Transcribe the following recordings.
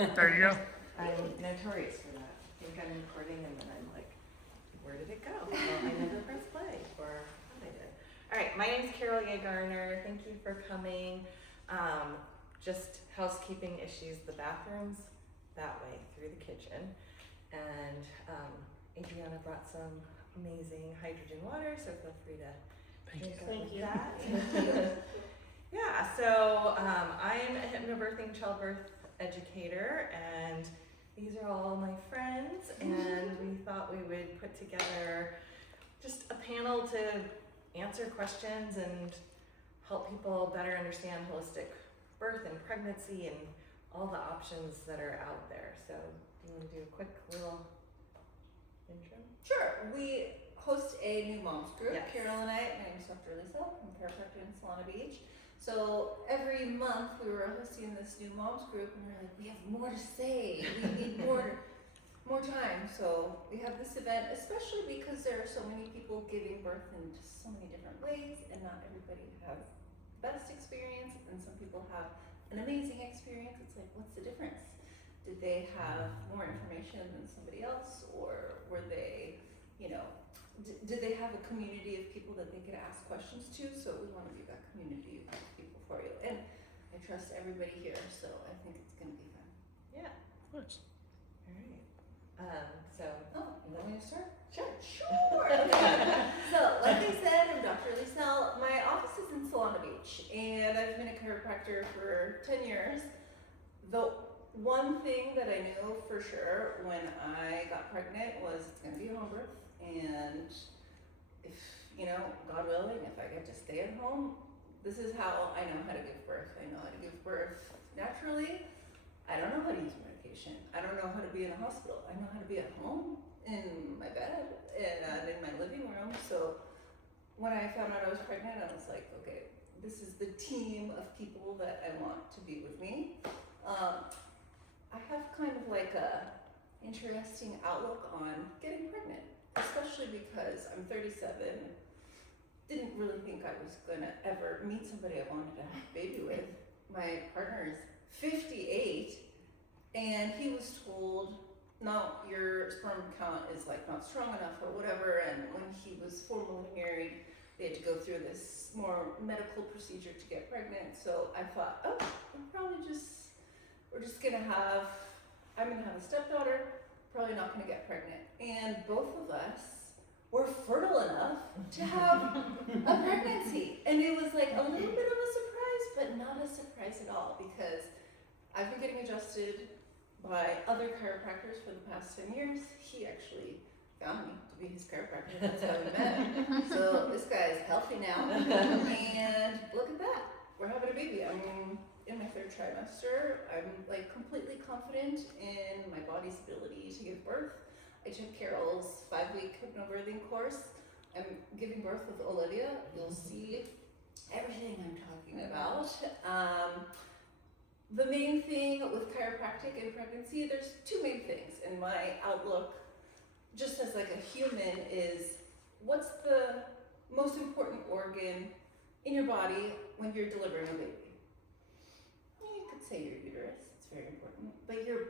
There you go. I'm notorious for that. I think I'm recording and then I'm like, where did it go? Well, I never pressed play, or what I did. All right, my name's Carol Yegarner. Thank you for coming. Just housekeeping issues, the bathrooms that way through the kitchen. And Adriana brought some amazing hydrogen water, so feel free to drink up with that. Yeah, so I'm a hypnobirthing childbirth educator, and these are all my friends, and we thought we would put together just a panel to answer questions and help people better understand holistic birth and pregnancy and all the options that are out there. So do you want to do a quick little intro? Sure. We host a new moms group. Yes. Carol and I, my name is Dr. Lisa. I'm a chiropractor in Solana Beach. So every month we were hosting this new moms group, and we were like, we have more to say. We need more time. So we have this event, especially because there are so many people giving birth in so many different ways, and not everybody has the best experience, and some people have an amazing experience. It's like, what's the difference? Did they have more information than somebody else, or were they, did they have a community of people that they could ask questions to? So we want to be that community of people for you. And I trust everybody here, so I think it's going to be fun. Yeah. Nice. All right. You want me to start? Sure. Sure. Okay. So, like I said, I'm Dr. Lisa. My office is in Solana Beach, and I've been a chiropractor for 10 years. The one thing that I knew for sure when I got pregnant was it's going to be a home birth, and if, God willing, if I get to stay at home, this is how I know how to give birth. I know how to give birth naturally. I don't know how to use medication. I don't know how to be in a hospital. I know how to be at home in my bed and in my living room. So when I found out I was pregnant, I was like, okay, this is the team of people that I want to be with me. I have kind of like a interesting outlook on getting pregnant, especially because I'm 37. Didn't really think I was gonna ever meet somebody I wanted to have a baby with. My partner is 58, and he was told, no, your sperm count is like not strong enough or whatever. And when he was formally married, they had to go through this more medical procedure to get pregnant. So I thought, oh, I'm gonna have a stepdaughter, probably not gonna get pregnant. And both of us were fertile enough to have a pregnancy. And it was like a little bit of a surprise, but not a surprise at all, because I've been getting adjusted by other chiropractors for the past 10 years. He actually found me to be his chiropractor. That's how we met. So this guy is healthy now. And look at that. We're having a baby. I'm in my 3rd trimester. I'm like completely confident in my body's ability to give birth. I took Carol's 5-week hypnobirthing course. I'm giving birth with Olivia. You'll see everything I'm talking about. The main thing with chiropractic and pregnancy, there's 2 main things in my outlook, just as like a human, is what's the most important organ in your body when you're delivering a baby? You could say your uterus, it's very important, but your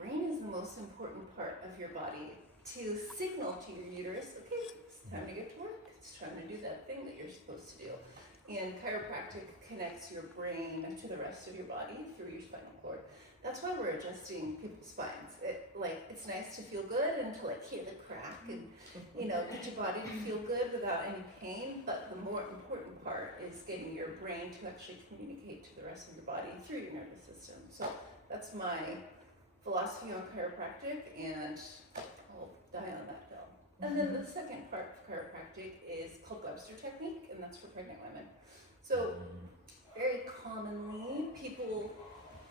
brain is the most important part of your body to signal to your uterus, okay, it's time to get to work, it's trying to do that thing that you're supposed to do. And chiropractic connects your brain to the rest of your body through your spinal cord. That's why we're adjusting people's spines. It's nice to feel good and to hear the crack and get your body to feel good without any pain. But the more important part is getting your brain to actually communicate to the rest of your body through your nervous system. So that's my philosophy on chiropractic, and I'll die on that hill. And then the second part of chiropractic is called Webster technique, and that's for pregnant women. So very commonly people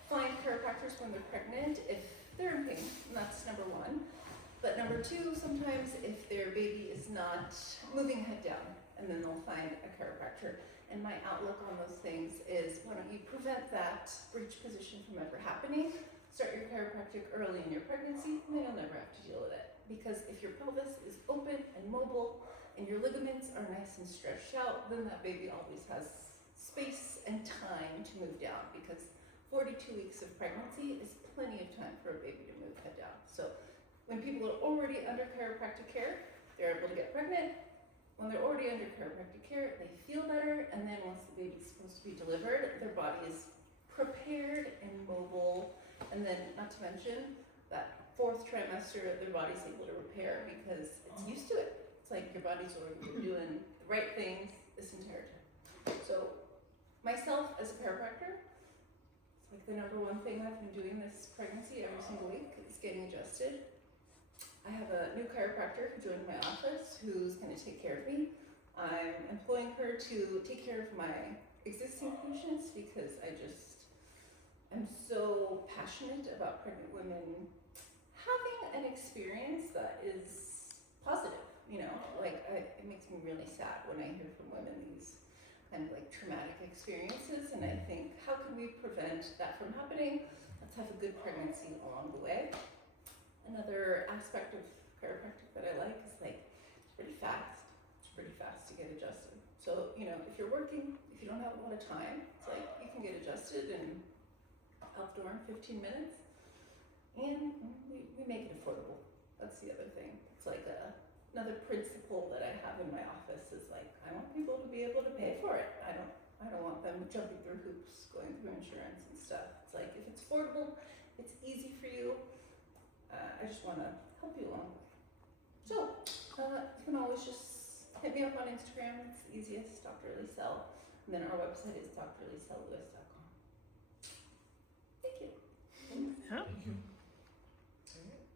find chiropractors when they're pregnant if they're in pain, and that's number 1. But number 2, sometimes if their baby is not moving head down, and then they'll find a chiropractor. And my outlook on those things is, why don't you prevent that breech position from ever happening? Start your chiropractic early in your pregnancy, and then you'll never have to deal with it. Because if your pelvis is open and mobile, and your ligaments are nice and stretched out, then that baby always has space and time to move down, because 42 weeks of pregnancy is plenty of time for a baby to move head down. So when people are already under chiropractic care, they're able to get pregnant. When they're already under chiropractic care, they feel better, and then once the baby's supposed to be delivered, their body is prepared and mobile, and then not to mention that 4th trimester, their body's able to repair because it's used to it. It's like your body's already been doing the right things this entire time. So myself as a chiropractor, it's like the #1 thing I've been doing this pregnancy every single week is getting adjusted. I have a new chiropractor who joined my office who's going to take care of me. I'm employing her to take care of my existing patients because I'm so passionate about pregnant women having an experience that is positive, you know, like it makes me really sad when I hear from women these kind of like traumatic experiences, and I think, how can we prevent that from happening? Let's have a good pregnancy along the way. Another aspect of chiropractic that I like is like, it's pretty fast. It's pretty fast to get adjusted. So, you know, if you're working, if you don't have a lot of time, it's like you can get adjusted and out the door in 15 minutes. And we make it affordable. That's the other thing. It's like another principle that I have in my office is like, I want people to be able to pay for it. I don't want them jumping through hoops, going through insurance and stuff. It's like, if it's affordable, it's easy for you. I just want to help you along. So, you can always just hit me up on Instagram. It's the easiest, Dr. Lysell. And then our website is drlysellewis.com. Thank you. Huh?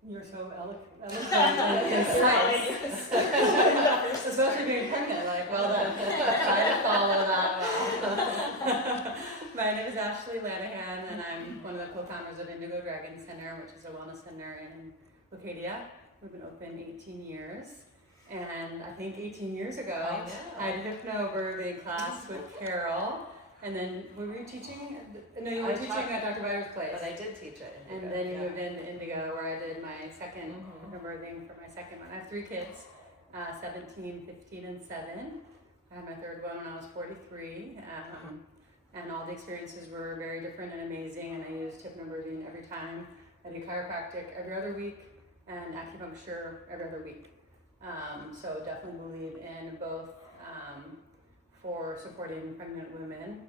You're so eloquent and concise. Especially being pregnant, like, well done. Try to follow that well. My name is Ashley Lanahan, and I'm one of the co-founders of Indigo Dragon Center, which is a wellness center in Leucadia. We've been open 18 years. And I think 18 years ago, I had a hypnobirthing class with Carol. And then were you teaching? No, you were teaching at Dr. Byer's place. But I did teach it. And then you moved into Indigo, where I did my second birthing for my second one. I have 3 kids, 17, 15, and 7. I had my 3rd one when I was 43. And all the experiences were very different and amazing, and I used hypnobirthing every time. I do chiropractic every other week, and acupuncture every other week. So definitely believe in both for supporting pregnant women.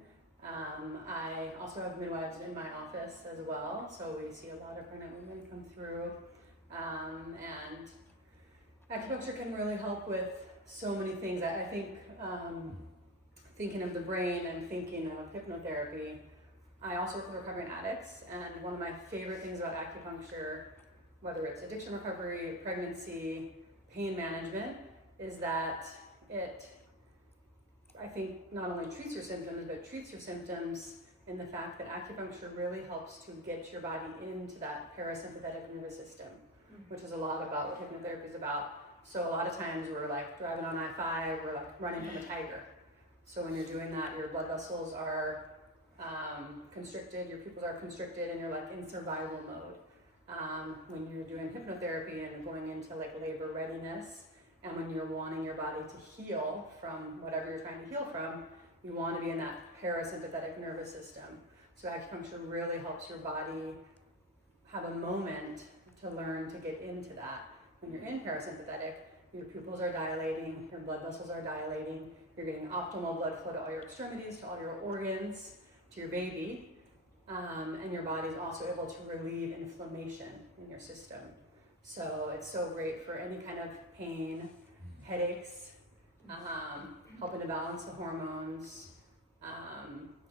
I also have midwives in my office as well, so we see a lot of pregnant women come through. And acupuncture can really help with so many things. I think thinking of the brain and thinking of hypnotherapy, I also work with recovering addicts, and one of my favorite things about acupuncture, whether it's addiction recovery, pregnancy, pain management, is that it, I think, not only treats your symptoms, but treats your symptoms in the fact that acupuncture really helps to get your body into that parasympathetic nervous system, which is a lot about what hypnotherapy is about. So a lot of times we're like driving on I-5, we're like running from a tiger. So when you're doing that, your blood vessels are constricted, your pupils are constricted, and you're like in survival mode. When you're doing hypnotherapy and going into like labor readiness, and when you're wanting your body to heal from whatever you're trying to heal from, you want to be in that parasympathetic nervous system. So acupuncture really helps your body have a moment to learn to get into that. When you're in parasympathetic, your pupils are dilating, your blood vessels are dilating, you're getting optimal blood flow to all your extremities, to all your organs, to your baby, and your body's also able to relieve inflammation in your system. So it's so great for any kind of pain, headaches, helping to balance the hormones,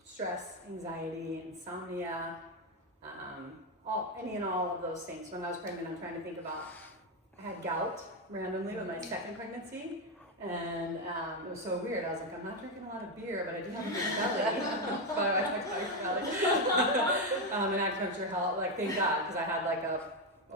stress, anxiety, insomnia, any and all of those things. When I was pregnant, I'm trying to think about, I had gout randomly with my second pregnancy, and it was so weird. I was like, I'm not drinking a lot of beer, but I do have a big belly. So I went to belly. And acupuncture helped, like, thank God, because I had like a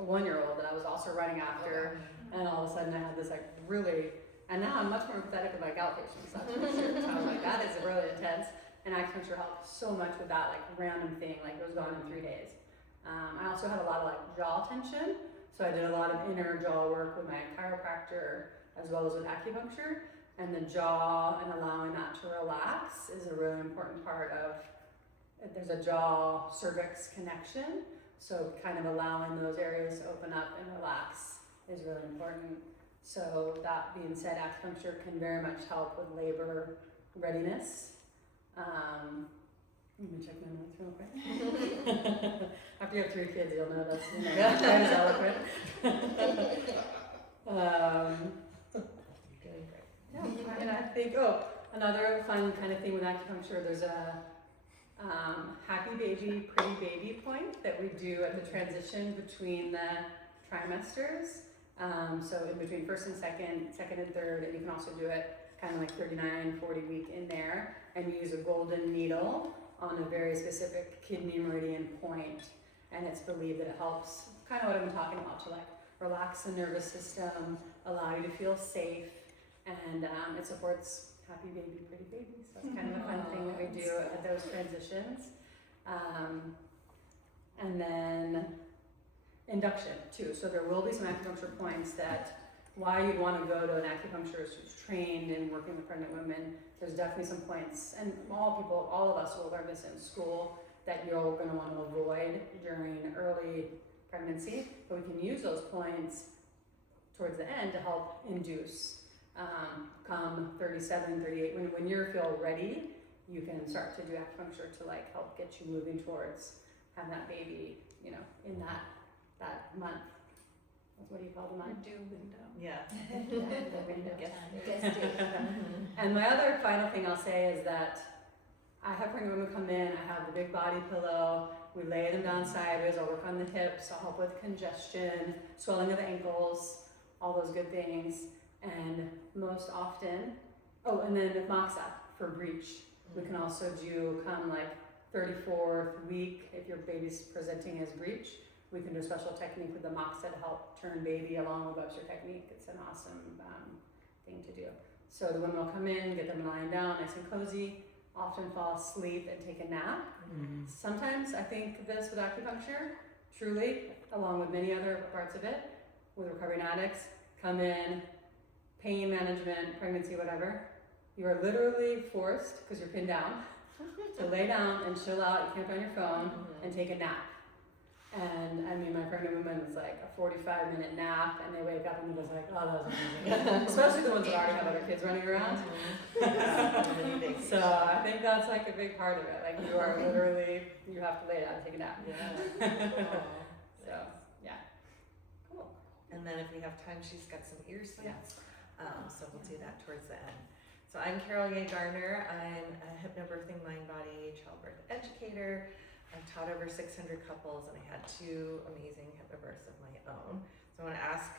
1-year-old that I was also running after, and all of a sudden I had this like really, and now I'm much more empathetic with my gout patients, that's for sure. So I was like, that is really intense, and acupuncture helped so much with that like random thing, like it was gone in 3 days. I also had a lot of like jaw tension, so I did a lot of inner jaw work with my chiropractor as well as with acupuncture, and the jaw and allowing that to relax is a really important part of there's a jaw cervix connection, so kind of allowing those areas to open up and relax is really important. So that being said, acupuncture can very much help with labor readiness. Let me check my notes real quick. After you have 3 kids, you'll know that's quite as eloquent. You're doing great. Yeah, and I think, another fun kind of thing with acupuncture, there's a happy baby, pretty baby point that we do at the transition between the trimesters. So in between first and second and third, and you can also do it kind of like 39, 40 week in there, and you use a golden needle on a very specific kidney meridian point, and it's believed that it helps, kind of what I've been talking about, to like relax the nervous system, allow you to feel safe, and it supports happy baby, pretty baby. So it's kind of a fun thing that we do at those transitions. And then induction too. So there will be some acupuncture points that why you'd want to go to an acupuncturist who's trained in working with pregnant women. There's definitely some points, and all of us will learn this in school, that you're going to want to avoid during early pregnancy, but we can use those points towards the end to help induce. Come 37, 38, when you feel ready, you can start to do acupuncture to like help get you moving towards having that baby, you know, in that month. What do you call the month? Due window. Yeah. The window. Guess date. And my other final thing I'll say is that I have pregnant women come in, I have the big body pillow, we lay them down sideways, I'll work on the hips, I'll help with congestion, swelling of the ankles, all those good things. And most often, and then with Moxa for breech, we can also do come like 34th week, if your baby's presenting as breech, we can do a special technique with the Moxa to help turn baby along with Webster technique. It's an awesome thing to do. So the women will come in, get them lying down nice and cozy, often fall asleep and take a nap. Sometimes I think this with acupuncture, truly, along with many other parts of it, with recovering addicts, come in, pain management, pregnancy, whatever, you are literally forced, because you're pinned down, to lay down and chill out, you can't be on your phone, and take a nap. And I mean, my pregnant woman was like a 45-minute nap, and they wake up and they're just like, oh, that was amazing. Especially the ones that already have other kids running around. So I think that's like a big part of it. Like you are literally, you have to lay down and take a nap. So, yeah. Cool. And then if we have time, she's got some ear sweets. So we'll do that towards the end. So I'm Carol Ye Garner. I'm a hypnobirthing, mind-body childbirth educator. I've taught over 600 couples, and I had 2 amazing hypnobirths of my own. So I want to ask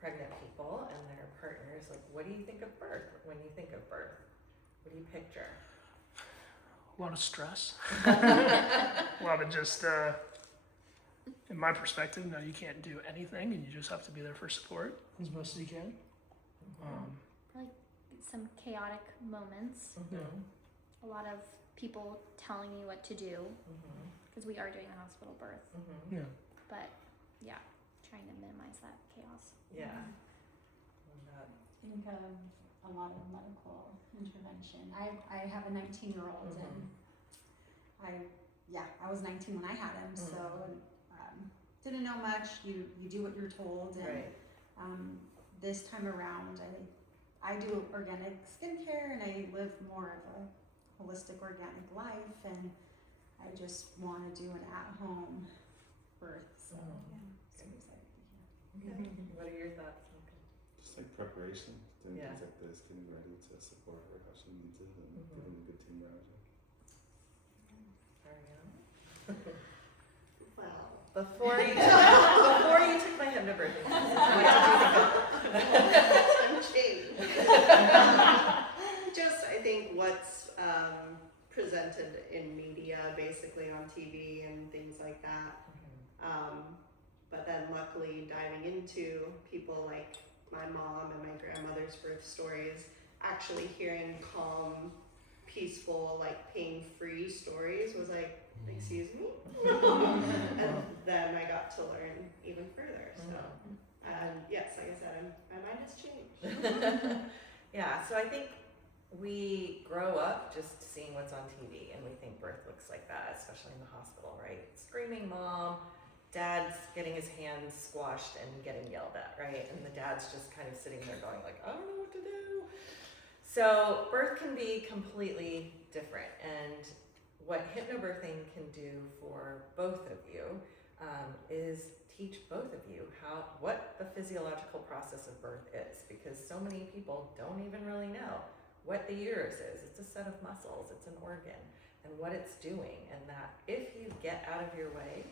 pregnant people and their partners, like, what do you think of birth when you think of birth? What do you picture? A lot of stress. A lot of just, in my perspective, no, you can't do anything, and you just have to be there for support as best as you can. Probably some chaotic moments. A lot of people telling you what to do, because we are doing a hospital birth. Yeah. But yeah, trying to minimize that chaos. Yeah. I think a lot of medical intervention. I have a 19-year-old, and I was 19 when I had him, so didn't know much. You do what you're told, and this time around, I do organic skincare, and I live more of a holistic organic life, and I just want to do an at-home birth. So super excited to hear. What are your thoughts? Just like preparation, doing Yeah. things like this, getting ready to support her how she needs it, and getting a good team around her. Ariana? Well, Before you took my hypnobirthing, what did you think of? I'm changed. Just, I think what's presented in media, basically on TV and things like that. But then luckily diving into people like my mom and my grandmother's birth stories, actually hearing calm, peaceful, like pain-free stories was like, excuse me? And then I got to learn even further. So, yes, like I said, my mind has changed. Yeah, so I think we grow up just seeing what's on TV and we think birth looks like that, especially in the hospital, right? Screaming mom, dad's getting his hands squashed and getting yelled at, right? And the dad's just kind of sitting there going like, I don't know what to do. So birth can be completely different, and what hypnobirthing can do for both of you is teach both of you what the physiological process of birth is, because so many people don't even really know what the uterus is. It's a set of muscles, it's an organ, and what it's doing, and that if you get out of your way,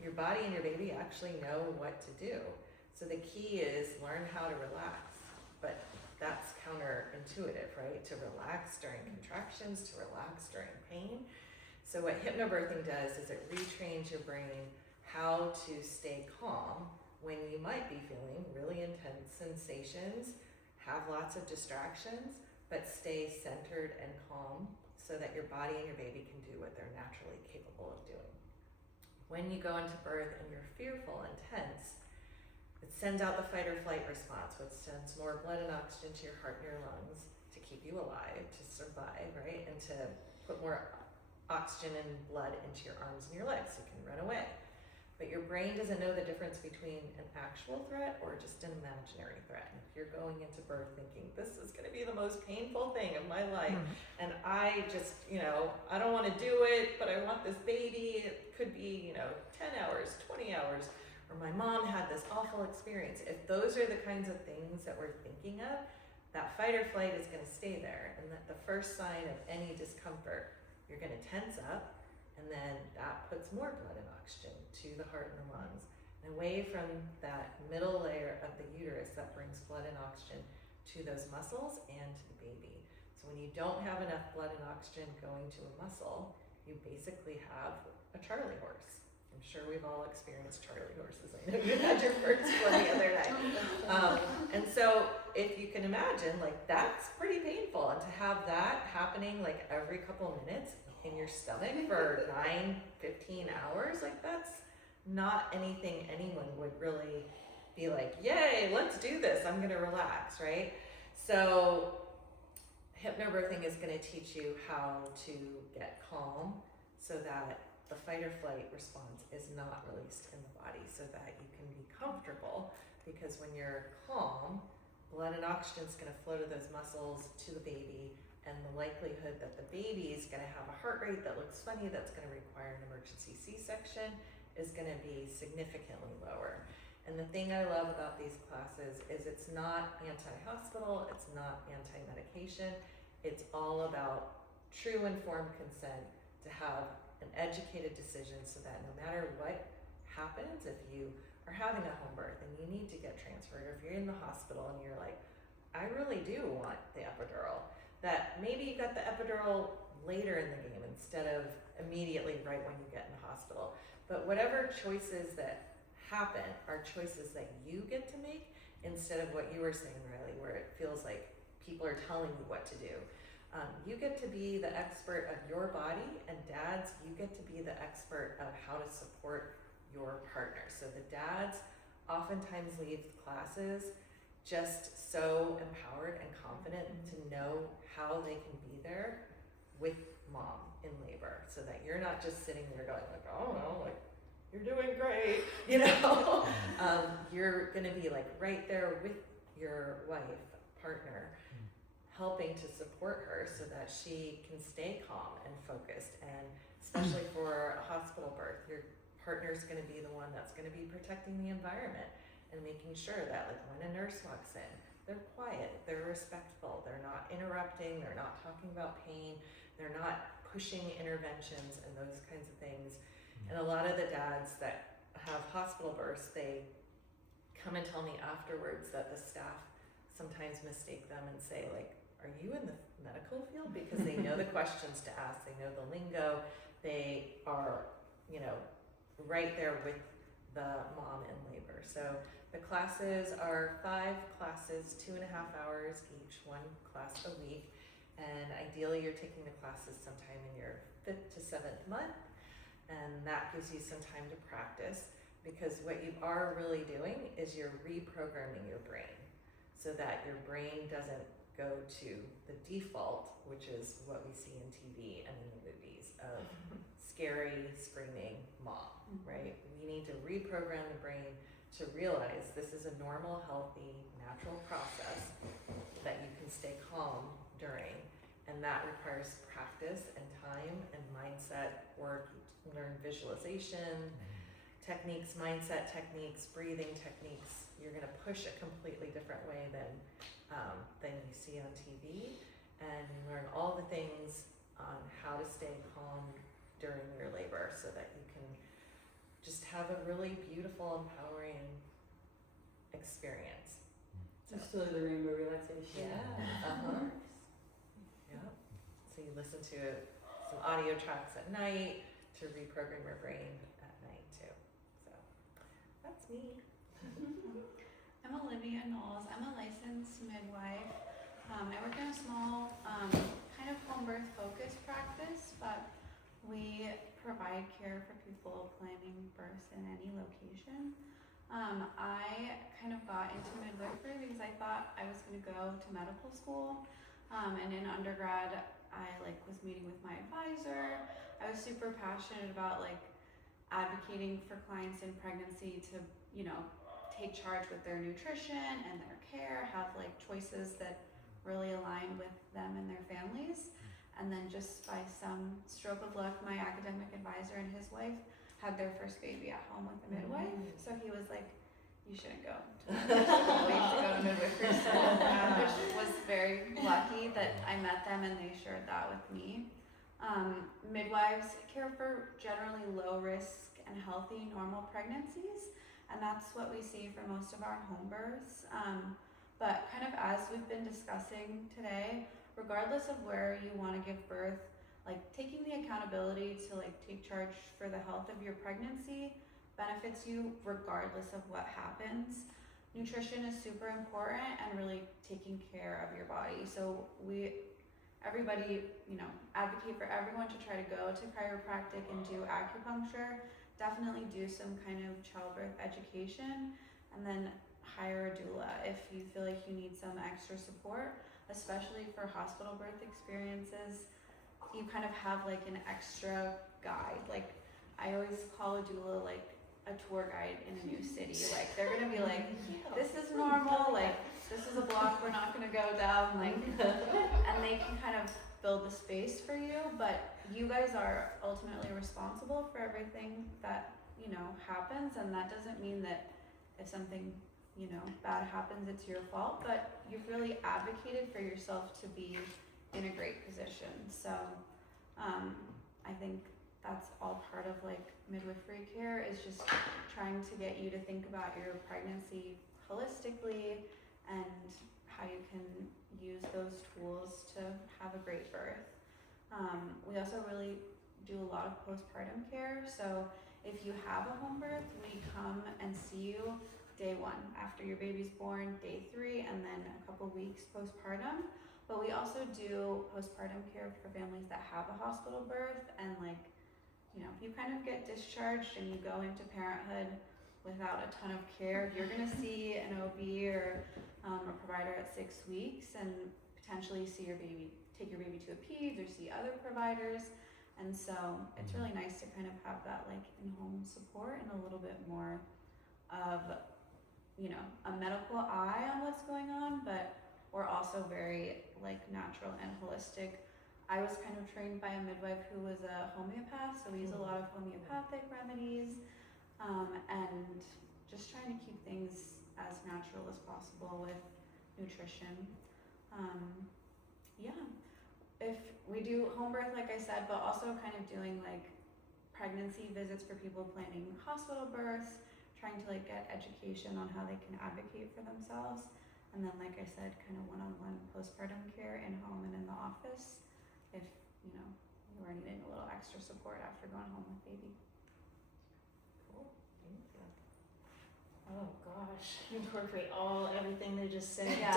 your body and your baby actually know what to do. So the key is learn how to relax, but that's counterintuitive, right? To relax during contractions, to relax during pain. So what hypnobirthing does is it retrains your brain how to stay calm when you might be feeling really intense sensations, have lots of distractions, but stay centered and calm so that your body and your baby can do what they're naturally capable of doing. When you go into birth and you're fearful and tense, it sends out the fight or flight response, which sends more blood and oxygen to your heart and your lungs to keep you alive, to survive, right? And to put more oxygen and blood into your arms and your legs so you can run away. But your brain doesn't know the difference between an actual threat or just an imaginary threat. And if you're going into birth thinking, this is gonna be the most painful thing of my life, and I just, I don't wanna do it, but I want this baby, it could be, 10 hours, 20 hours, or my mom had this awful experience. If those are the kinds of things that we're thinking of, that fight or flight is gonna stay there. And that the first sign of any discomfort, you're gonna tense up, and then that puts more blood and oxygen to the heart and the lungs, and away from that middle layer of the uterus that brings blood and oxygen to those muscles and to the baby. So when you don't have enough blood and oxygen going to a muscle, you basically have a Charlie horse. I'm sure we've all experienced Charlie horses. I know you had your first one the other night. And so if you can imagine, that's pretty painful. And to have that happening every couple minutes in your stomach for 9-15 hours, that's not anything anyone would really be like, yay, let's do this, I'm gonna relax, right? So hypnobirthing is gonna teach you how to get calm so that the fight or flight response is not released in the body, so that you can be comfortable, because when you're calm, blood and oxygen is gonna flow to those muscles, to the baby, and the likelihood that the baby is gonna have a heart rate that looks funny, that's gonna require an emergency C-section, is gonna be significantly lower. And the thing I love about these classes is it's not anti-hospital, it's not anti-medication, it's all about true informed consent to have an educated decision, so that no matter what happens, if you are having a home birth and you need to get transferred, or if you're in the hospital and you're like, I really do want the epidural, that maybe you got the epidural later in the game instead of immediately right when you get in the hospital. But whatever choices that happen are choices that you get to make, instead of what you were saying, Riley, where it feels like people are telling you what to do. You get to be the expert of your body, and dads, you get to be the expert of how to support your partner. So the dads oftentimes leave classes just so empowered and confident to know how they can be there with mom in labor, so that you're not just sitting there going oh no, you're doing great, you're gonna be right there with your wife, partner, helping to support her so that she can stay calm and focused. And especially for a hospital birth, your partner's gonna be the one that's gonna be protecting the environment and making sure that when a nurse walks in, they're quiet, they're respectful, they're not interrupting, they're not talking about pain, they're not pushing interventions and those kinds of things. And a lot of the dads that have hospital births, they come and tell me afterwards that the staff sometimes mistake them and say are you in the medical field? Because they know the questions to ask, they know the lingo, they are, right there with the mom in labor. So the classes are 5 classes, 2.5 hours each, 1 class a week. And ideally you're taking the classes sometime in your 5th to 7th month. And that gives you some time to practice, because what you are really doing is you're reprogramming your brain so that your brain doesn't go to the default, which is what we see in TV and in the movies of scary, screaming mom, right? We need to reprogram the brain to realize this is a normal, healthy, natural process that you can stay calm during, and that requires practice and time and mindset work. Learn visualization techniques, mindset techniques, breathing techniques. You're going to push a completely different way than you see on TV, and you learn all the things on how to stay calm during your labor so that you can just have a really beautiful, empowering experience. So, Just the rainbow relaxation. yeah. Yeah. So you listen to some audio tracks at night to reprogram your brain at night too. So that's me. I'm Olivia Knowles. I'm a licensed midwife. I work in a small, kind of home birth focused practice, but we provide care for people planning births in any location. I kind of got into midwifery because I thought I was going to go to medical school. And in undergrad, I was meeting with my advisor. I was super passionate about advocating for clients in pregnancy to, take charge with their nutrition and their care, have choices that really align with them and their families. And then just by some stroke of luck, my academic advisor and his wife had their first baby at home with a midwife. So he was like, you shouldn't go to midwifery school, which was very lucky that I met them and they shared that with me. Midwives care for generally low risk and healthy normal pregnancies, and that's what we see for most of our home births. But kind of as we've been discussing today, regardless of where you want to give birth, taking the accountability to take charge for the health of your pregnancy benefits you regardless of what happens. Nutrition is super important and really taking care of your body. So everybody, advocate for everyone to try to go to chiropractic and do acupuncture. Definitely do some kind of childbirth education, and then hire a doula if you feel like you need some extra support, especially for hospital birth experiences. You kind of have an extra guide. I always call a doula a tour guide in a new city. They're gonna be this is normal, this is a block we're not gonna go down, and they can kind of build the space for you, but you guys are ultimately responsible for everything that, happens, and that doesn't mean that if something, bad happens, it's your fault, but you've really advocated for yourself to be in a great position. So, I think that's all part of midwifery care, is just trying to get you to think about your pregnancy holistically and how you can use those tools to have a great birth. We also really do a lot of postpartum care. So if you have a home birth, we come and see you day 1 after your baby's born, day 3, and then a couple weeks postpartum. But we also do postpartum care for families that have a hospital birth, and if you kind of get discharged and you go into parenthood without a ton of care, you're gonna see an OB or a provider at 6 weeks and potentially see your baby, take your baby to a peds or see other providers. And so it's really nice to kind of have that in-home support and a little bit more of, a medical eye on what's going on, but we're also very natural and holistic. I was kind of trained by a midwife who was a homeopath, so we use a lot of homeopathic remedies, and just trying to keep things as natural as possible with nutrition. If we do home birth, like I said, but also kind of doing pregnancy visits for people planning hospital births, trying to get education on how they can advocate for themselves, and then like I said, kind of one-on-one postpartum care in home and in the office if you are needing a little extra support after going home with baby. Cool. Thank you. Oh gosh, you incorporate everything they just said. Yeah.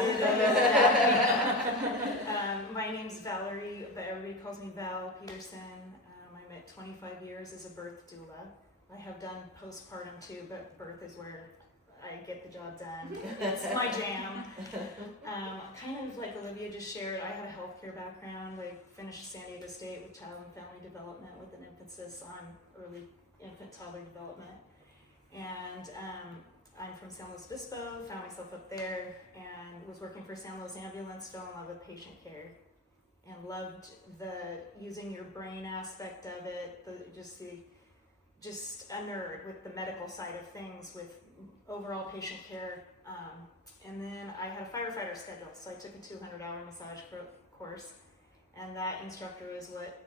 My name's Valerie, but everybody calls me Val Peterson. I'm at 25 years as a birth doula. I have done postpartum too, but birth is where I get the job done. It's my jam. Kind of like Olivia just shared, I had a healthcare background. I finished San Diego State with child and family development with an emphasis on early infant toddler development. And I'm from San Luis Obispo, found myself up there and was working for San Luis Ambulance, fell in love with patient care and loved the using your brain aspect of it, just a nerd with the medical side of things with overall patient care. And then I had a firefighter schedule, so I took a 200-hour massage course, and that instructor is what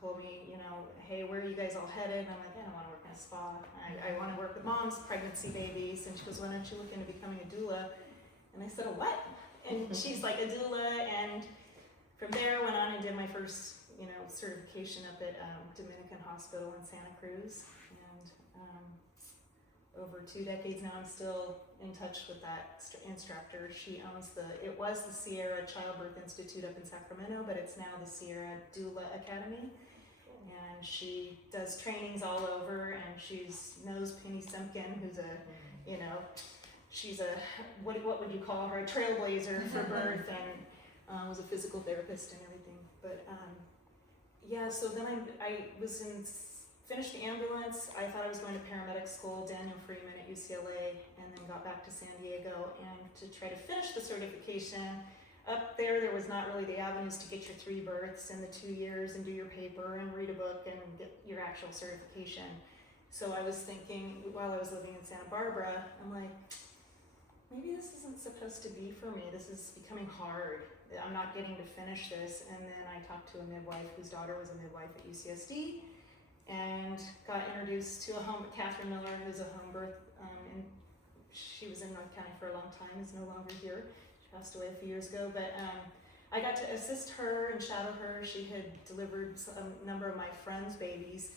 told me, you know, hey, where are you guys all headed? And I'm like, I don't want to work in a spa. I want to work with moms, pregnancy babies. And she goes, why don't you look into becoming a doula? And I said, a what? And she's like, a doula. And from there, I went on and did my first, you know, certification up at Dominican Hospital in Santa Cruz. And over 2 decades now, I'm still in touch with that instructor. She owns it was the Sierra Childbirth Institute up in Sacramento, but it's now the Sierra Doula Academy. And she does trainings all over, and knows Penny Simpkin, who's a, you know, she's a, what would you call her, a trailblazer for birth, and was a physical therapist and everything. But yeah, so then I was finished the ambulance. I thought I was going to paramedic school, Daniel Freeman at UCLA, and then got back to San Diego and to try to finish the certification. Up there was not really the avenues to get your 3 births in the 2 years and do your paper and read a book and get your actual certification. So I was thinking, while I was living in Santa Barbara, I'm like, maybe this isn't supposed to be for me. This is becoming hard. I'm not getting to finish this. And then I talked to a midwife whose daughter was a midwife at UCSD, and got introduced to Catherine Miller, who's a home birth, and she was in North County for a long time, is no longer here. She passed away a few years ago, but I got to assist her and shadow her. She had delivered a number of my friends' babies,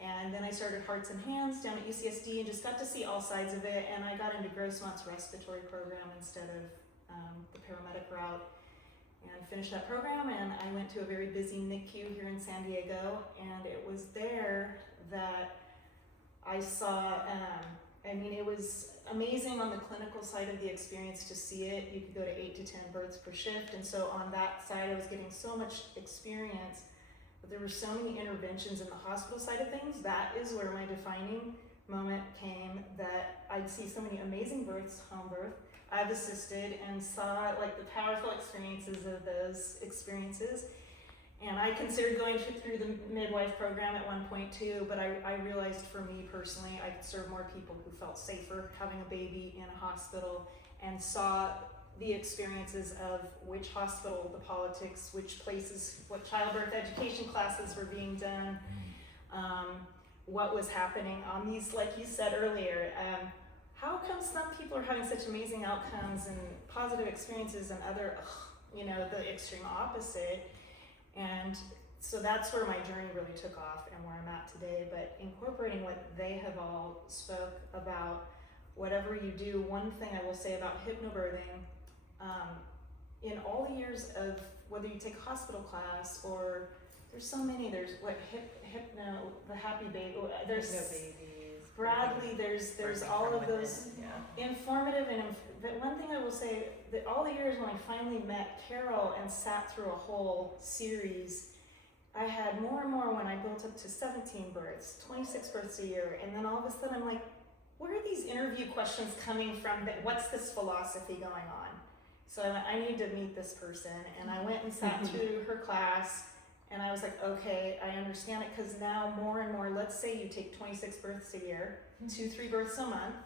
and then I started Hearts and Hands down at UCSD and just got to see all sides of it, and I got into Grossmont's respiratory program instead of the paramedic route. And finished that program, and I went to a very busy NICU here in San Diego, and it was there that I saw, it was amazing on the clinical side of the experience to see it. You could go to 8 to 10 births per shift, and so on that side I was getting so much experience, but there were so many interventions in the hospital side of things. That is where my defining moment came, that I'd see so many amazing births, home birth, I've assisted and saw like the powerful experiences of those experiences. And I considered going through the midwife program at one point too, but I realized for me personally, I could serve more people who felt safer having a baby in a hospital, and saw the experiences of which hospital, the politics, which places, what childbirth education classes were being done, what was happening on these, like you said earlier, how come some people are having such amazing outcomes and positive experiences and other, the extreme opposite? And so that's where my journey really took off and where I'm at today. But incorporating what they have all spoke about, whatever you do, one thing I will say about hypnobirthing, in all the years of whether you take a hospital class or there's so many, there's what hypno, the happy baby, there's Bradley, there's all of those informative but one thing I will say, that all the years when I finally met Carol and sat through a whole series, I had more and more when I built up to 17 births, 26 births a year, and then all of a sudden I'm like, where are these interview questions coming from? What's this philosophy going on? So I need to meet this person, and I went and sat through her class, and I was like, okay, I understand it, because now more and more, let's say you take 26 births a year, 2-3 births a month,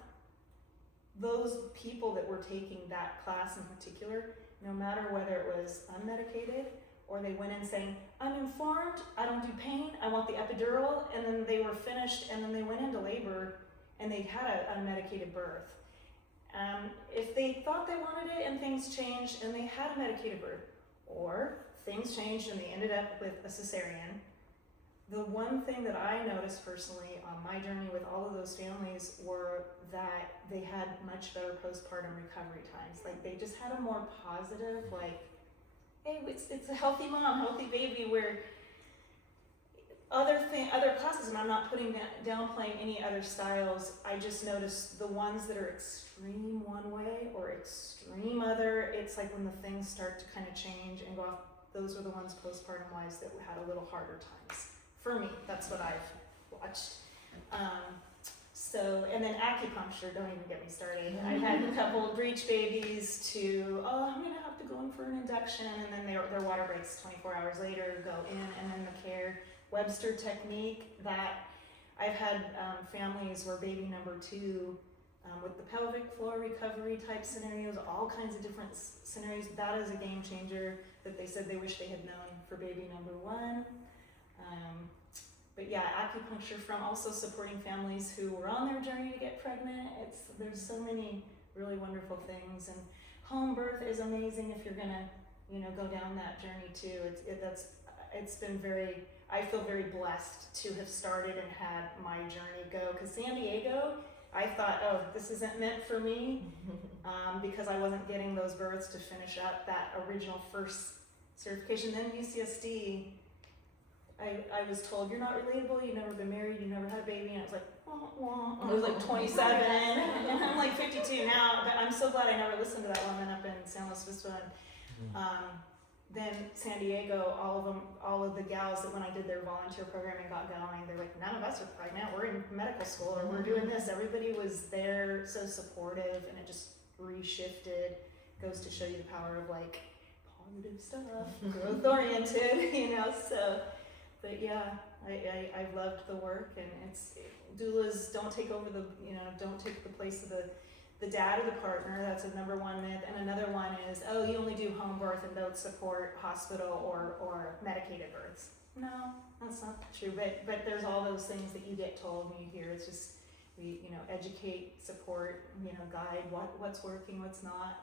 those people that were taking that class in particular, no matter whether it was unmedicated or they went in saying, I'm informed, I don't do pain, I want the epidural, and then they were finished, and then they went into labor and they had an unmedicated birth. If they thought they wanted it and things changed and they had a medicated birth, or things changed and they ended up with a cesarean, the one thing that I noticed personally on my journey with all of those families were that they had much better postpartum recovery times. Like they just had a more positive, like, hey, it's a healthy mom, healthy baby, where other classes, and I'm not downplaying any other styles. I just noticed the ones that are extreme one way or extreme other. It's like when the things start to kind of change and go off. Those were the ones postpartum wise that had a little harder times for me. That's what I've watched. So, and then acupuncture, don't even get me started. I had a couple breech babies to, I'm gonna have to go in for an induction, and then their water breaks 24 hours later, go in, and then the care. Webster technique, that I've had families where baby number 2 with the pelvic floor recovery type scenarios, all kinds of different scenarios. That is a game changer that they said they wish they had known for baby number 1. But yeah, acupuncture from also supporting families who were on their journey to get pregnant. There's so many really wonderful things, and home birth is amazing if you're gonna, go down that journey too. It's been I feel very blessed to have started and had my journey go. Because San Diego, I thought, this isn't meant for me, because I wasn't getting those births to finish up that original first certification. Then UCSD. I was told, you're not relatable, you've never been married, you've never had a baby, and I was like, I was like 27, and I'm like 52 now, but I'm so glad I never listened to that woman up in San Luis Obispo. Then San Diego, all of the gals that when I did their volunteer programming got going, they're like, none of us are pregnant, we're in medical school, or we're doing this. Everybody was there, so supportive, and it just reshifted. Goes to show you the power of like positive stuff, growth oriented, so. But yeah, I've loved the work, and doulas don't take over don't take the place of the dad or the partner. That's a number one myth. And another one is, you only do home birth and don't support hospital or medicated births. No, that's not true. But there's all those things that you get told and you hear. It's just, we educate, support, guide what's working, what's not.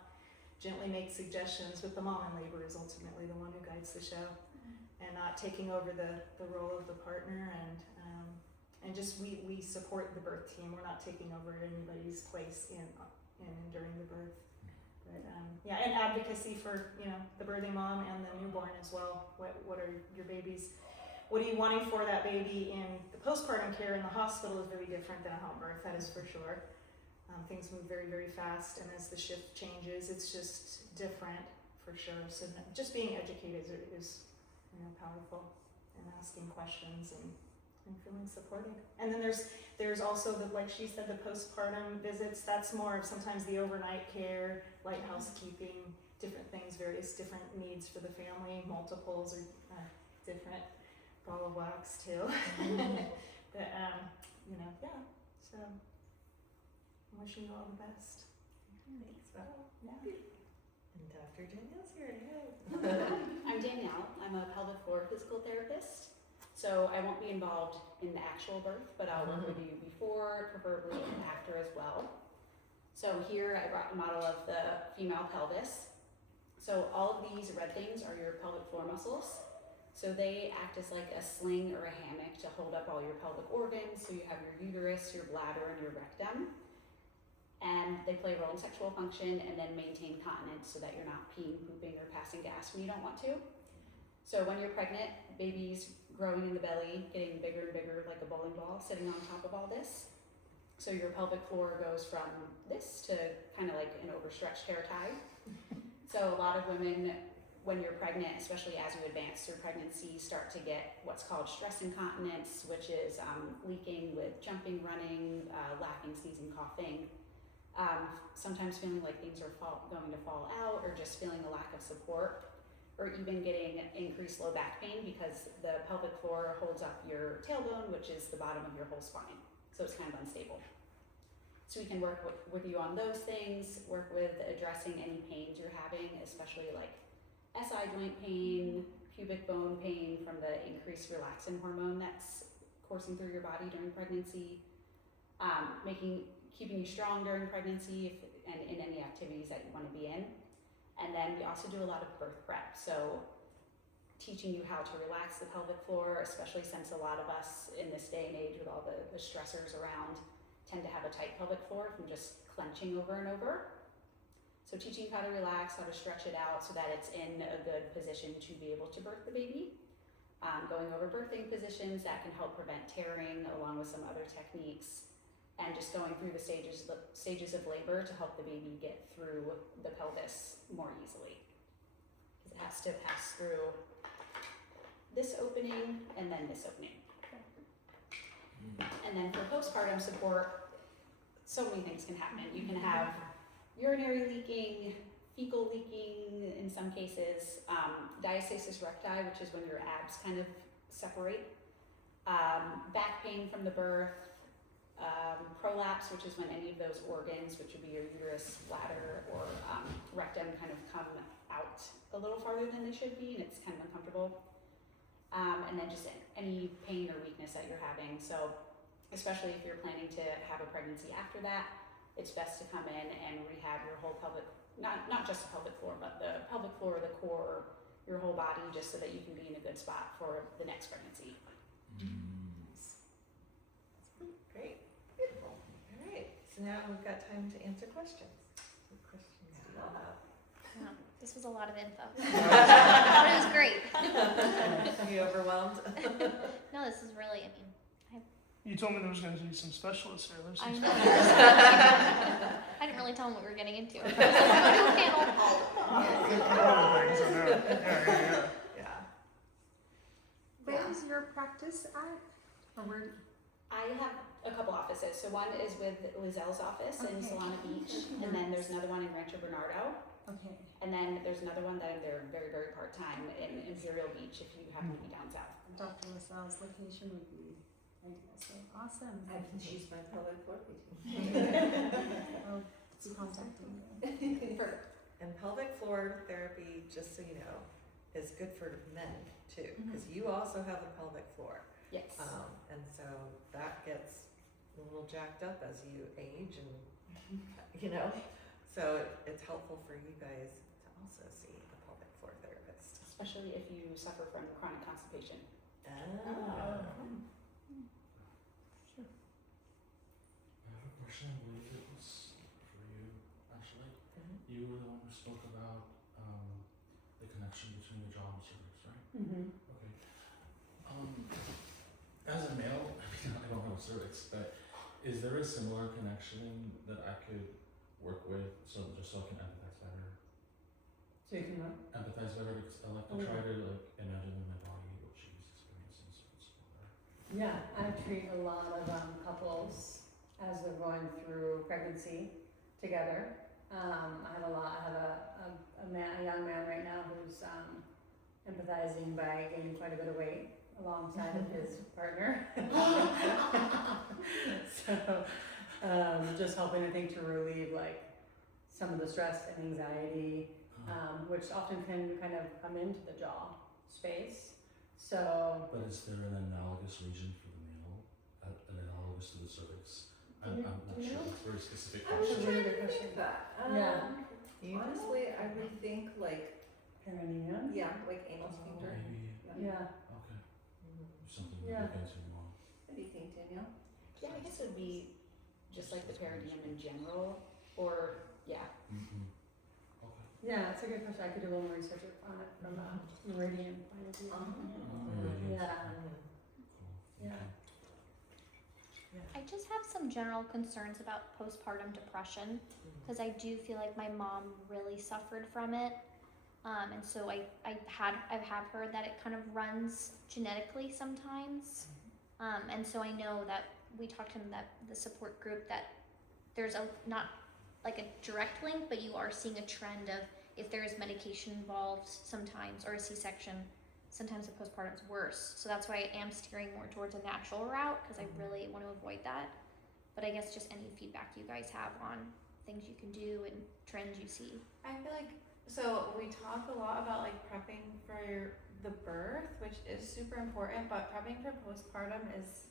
Gently make suggestions, but the mom in labor is ultimately the one who guides the show. And not taking over the role of the partner, and just we support the birth team. We're not taking over anybody's place in and during the birth. But and advocacy for the birthing mom and the newborn as well. What are your babies? What are you wanting for that baby in the postpartum care in the hospital is very different than a home birth. That is for sure. Things move very, very fast, and as the shift changes, it's just different for sure. So just being educated is powerful, and asking questions and feeling supported. And then there's also like she said, the postpartum visits. That's more of sometimes the overnight care, light housekeeping, different things, various different needs for the family. Multiples are different, ball of wax too. But so I'm wishing you all the best. Thanks, Val. Yeah. And Dr. Danielle's here to help. I'm Danielle. I'm a pelvic floor physical therapist. So I won't be involved in the actual birth, but I'll work with you before, preferably, and after as well. So here I brought a model of the female pelvis. So all of these red things are your pelvic floor muscles. So they act as like a sling or a hammock to hold up all your pelvic organs. So you have your uterus, your bladder, and your rectum. And they play a role in sexual function and then maintain continence so that you're not peeing, pooping, or passing gas when you don't want to. So when you're pregnant, baby's growing in the belly, getting bigger and bigger like a bowling ball sitting on top of all this. So your pelvic floor goes from this to kind of like an overstretched hair tie. So a lot of women, when you're pregnant, especially as you advance through pregnancy, start to get what's called stress incontinence, which is leaking with jumping, running, laughing, sneezing, coughing. Sometimes feeling like things are going to fall out, or just feeling a lack of support, or even getting increased low back pain because the pelvic floor holds up your tailbone, which is the bottom of your whole spine. So it's kind of unstable. So we can work with you on those things, work with addressing any pains you're having, especially like SI joint pain, pubic bone pain from the increased relaxin hormone that's coursing through your body during pregnancy, keeping you strong during pregnancy and in any activities that you want to be in. And then we also do a lot of birth prep. So teaching you how to relax the pelvic floor, especially since a lot of us in this day and age with all the stressors around tend to have a tight pelvic floor from just clenching over and over. So teaching you how to relax, how to stretch it out so that it's in a good position to be able to birth the baby. going over birthing positions that can help prevent tearing, along with some other techniques, and just going through the stages of labor to help the baby get through the pelvis more easily. Because it has to pass through this opening and then this opening. And then for postpartum support, so many things can happen. You can have urinary leaking, fecal leaking in some cases, diastasis recti, which is when your abs kind of separate, back pain from the birth, prolapse, which is when any of those organs, which would be your uterus, bladder, or rectum, kind of come out a little farther than they should be, and it's kind of uncomfortable. And then just any pain or weakness that you're having. So especially if you're planning to have a pregnancy after that, it's best to come in and rehab your whole pelvic, not just the pelvic floor, but the pelvic floor, the core, your whole body, just so that you can be in a good spot for the next pregnancy. Great. Beautiful. All right. So now we've got time to answer questions. What questions do you all have? Yeah, this was a lot of info. But it was great. Are you overwhelmed? No, this is really, I mean, You told me there was going to be some specialists here. There's some I know. specialists. I didn't really tell them what we were getting into. Go to a panel. Things, I know. Yeah. Yeah. Where is your practice at? Or where? I have a couple offices. So one is with Lizelle's office in Okay. Solana Beach, and then there's another one in Rancho Bernardo, Okay. and then there's another one that I'm there very, very part-time in Imperial Beach if you happen to be down south. Dr. LaSalle's location would be, I guess, so awesome. I can choose my pelvic floor routine. I'll be contacting you. Perfect. And pelvic floor therapy, just so you know, is good for men too, because you also have a pelvic floor. Yes. And so that gets a little jacked up as you age, and so it's helpful for you guys to also see a pelvic floor therapist. Especially if you suffer from chronic constipation. I have a question. I believe it was for you, Ashley. You were the one who spoke about the connection between the jaw and the cervix, right? Mm-hmm. Okay. As a male, I don't have a cervix, but is there a similar connection that I could work with, so I can empathize better? So you can Empathize better, because I like to try to imagine in my body what she's experiencing, so it's better. Yeah, I treat a lot of couples as they're going through pregnancy together. I have a young man right now who's empathizing by gaining quite a bit of weight alongside of his partner. So just helping, I think, to relieve like some of the stress and anxiety, which often can kind of come into the jaw space. So. But is there an analogous region for the male, an analogous to the cervix? I'm not sure. It's a very specific I was question. trying to think that. Yeah. Honestly, I would think like Perineum? like anal sphincter. Maybe. Yeah. Okay. Something to Yeah. look into more. What do you think, Danielle? Yeah, I guess it would be just like the perineum in general, or yeah. Mm-hmm. Okay. Yeah, it's a good question. I could do a little more research on it from a meridian point of view. Yeah. Cool. Yeah. I just have some general concerns about postpartum depression because I do feel like my mom really suffered from it. And so I've heard that it kind of runs genetically sometimes. And so I know that we talked in the support group that there's not like a direct link, but you are seeing a trend of if there is medication involved sometimes, or a C-section, sometimes the postpartum is worse. So that's why I am steering more towards a natural route because I really want to avoid that. But I guess just any feedback you guys have on things you can do and trends you see. I feel like, so we talk a lot about like prepping for the birth, which is super important, but prepping for postpartum is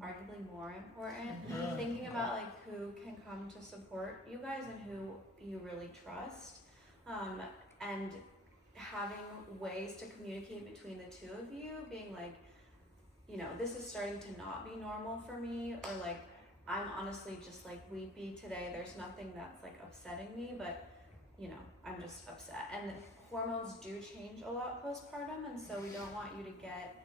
arguably more important. Thinking about like who can come to support you guys and who you really trust, and having ways to communicate between the two of you, being like, this is starting to not be normal for me, or like, I'm honestly just like weepy today. There's nothing that's like upsetting me, but you know, I'm just upset. And hormones do change a lot postpartum, and so we don't want you to get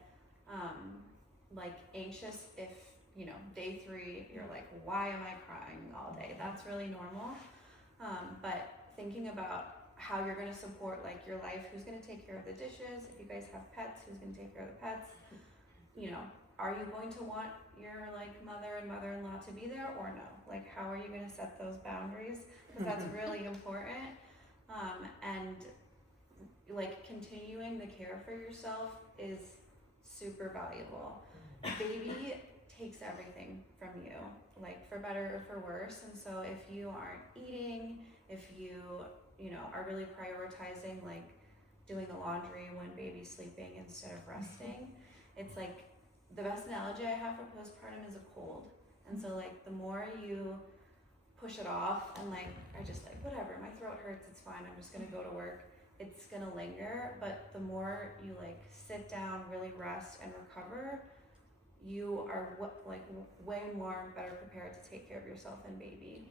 like anxious if, you know, day 3 you're like, why am I crying all day? That's really normal. But thinking about how you're going to support like your life, who's going to take care of the dishes, if you guys have pets, who's going to take care of the pets, you know, are you going to want your like mother and mother-in-law to be there or no? Like, how are you going to set those boundaries? Because that's really important. And like continuing the care for yourself is super valuable. Baby takes everything from you, like for better or for worse. And so if you aren't eating, if you know, are really prioritizing like doing the laundry when baby's sleeping instead of resting, it's like the best analogy I have for postpartum is a cold. And so like the more you push it off and like, I just like, whatever, my throat hurts, it's fine, I'm just gonna go to work, it's gonna linger. But the more you like sit down, really rest and recover, you are like way more better prepared to take care of yourself and baby.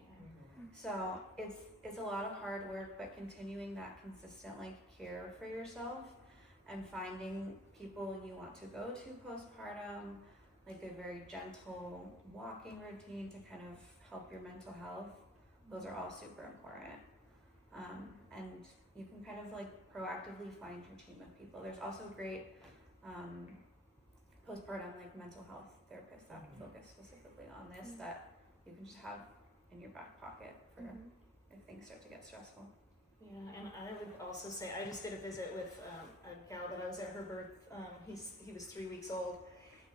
So it's a lot of hard work, but continuing that consistent like care for yourself and finding people you want to go to postpartum, like a very gentle walking routine to kind of help your mental health. Those are all super important. And you can kind of like proactively find your team of people. There's also great postpartum like mental health therapists that focus specifically on this that you can just have in your back pocket for if things start to get stressful. Yeah, and I would also say I just did a visit with a gal that I was at her birth. He was 3 weeks old,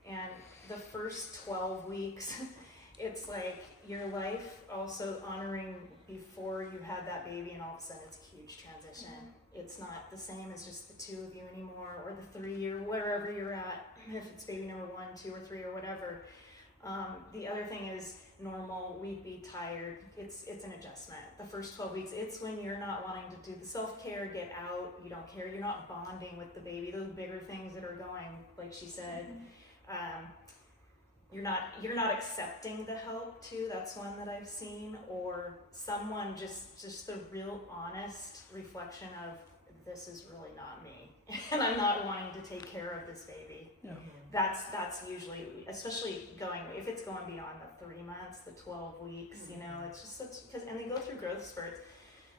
and the first 12 weeks, it's like your life also honoring before you had that baby, and all of a sudden it's a huge transition. It's not the same as just the 2 of you anymore, or the 3 or wherever you're at, if it's baby number 1, 2, or 3 or whatever. The other thing is normal, we'd be tired. It's an adjustment. The first 12 weeks, it's when you're not wanting to do the self-care, get out, you don't care, you're not bonding with the baby, those bigger things that are going, like she said. You're not accepting the help too. That's one that I've seen, or someone just the real honest reflection of, this is really not me, and I'm not wanting to take care of this baby. Yeah. That's usually, especially if it's going beyond the 3 months, the 12 weeks, you know, it's just such, and they go through growth spurts.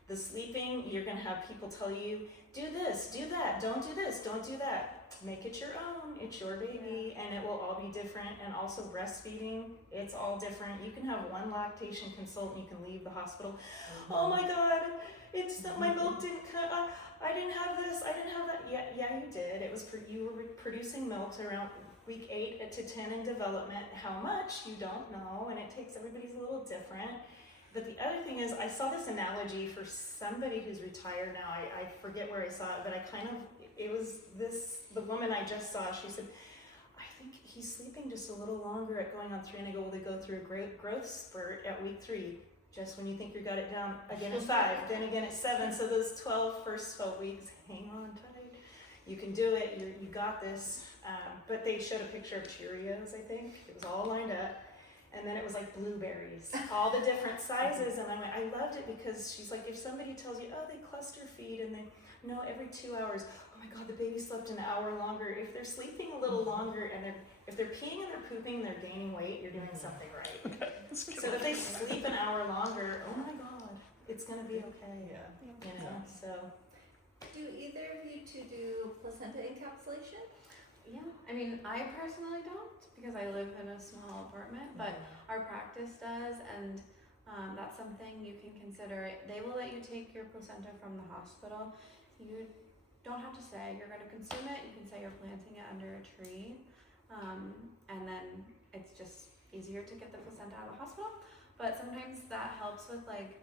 The sleeping, you're gonna have people tell you, do this, do that, don't do this, don't do that. Make it your own, it's your baby, and it will all be different. And also breastfeeding, it's all different. You can have one lactation consultant, you can leave the hospital, oh my God, it's that my milk didn't come, I didn't have this, I didn't have that. Yeah, you did. It was you were producing milk around week 8 to 10 in development. How much, you don't know, and it takes, everybody's a little different. But the other thing is, I saw this analogy for somebody who's retired now. I forget where I saw it, but it was the woman I just saw, she said, I think he's sleeping just a little longer at going on 3. And I go, well, they go through a great growth spurt at week 3. Just when you think you got it down, again at 5, then again at 7. So those first 12 weeks, hang on tight. You can do it, you got this. But they showed a picture of Cheerios, I think. It was all lined up. And then it was like blueberries, all the different sizes. And I loved it because she's like, if somebody tells you, oh, they cluster feed and they, no, every 2 hours, oh my God, the baby slept an hour longer. If they're sleeping a little longer and if they're peeing and they're pooping and they're gaining weight, you're doing something right. So if they sleep an hour longer, oh my God, it's gonna be okay. Yeah. You know, so. Do either of you two do placenta encapsulation? Yeah, I mean, I personally don't because I live in a small apartment, but our practice does, and that's something you can consider. They will let you take your placenta from the hospital. You don't have to say you're going to consume it. You can say you're planting it under a tree, and then it's just easier to get the placenta out of the hospital. But sometimes that helps with like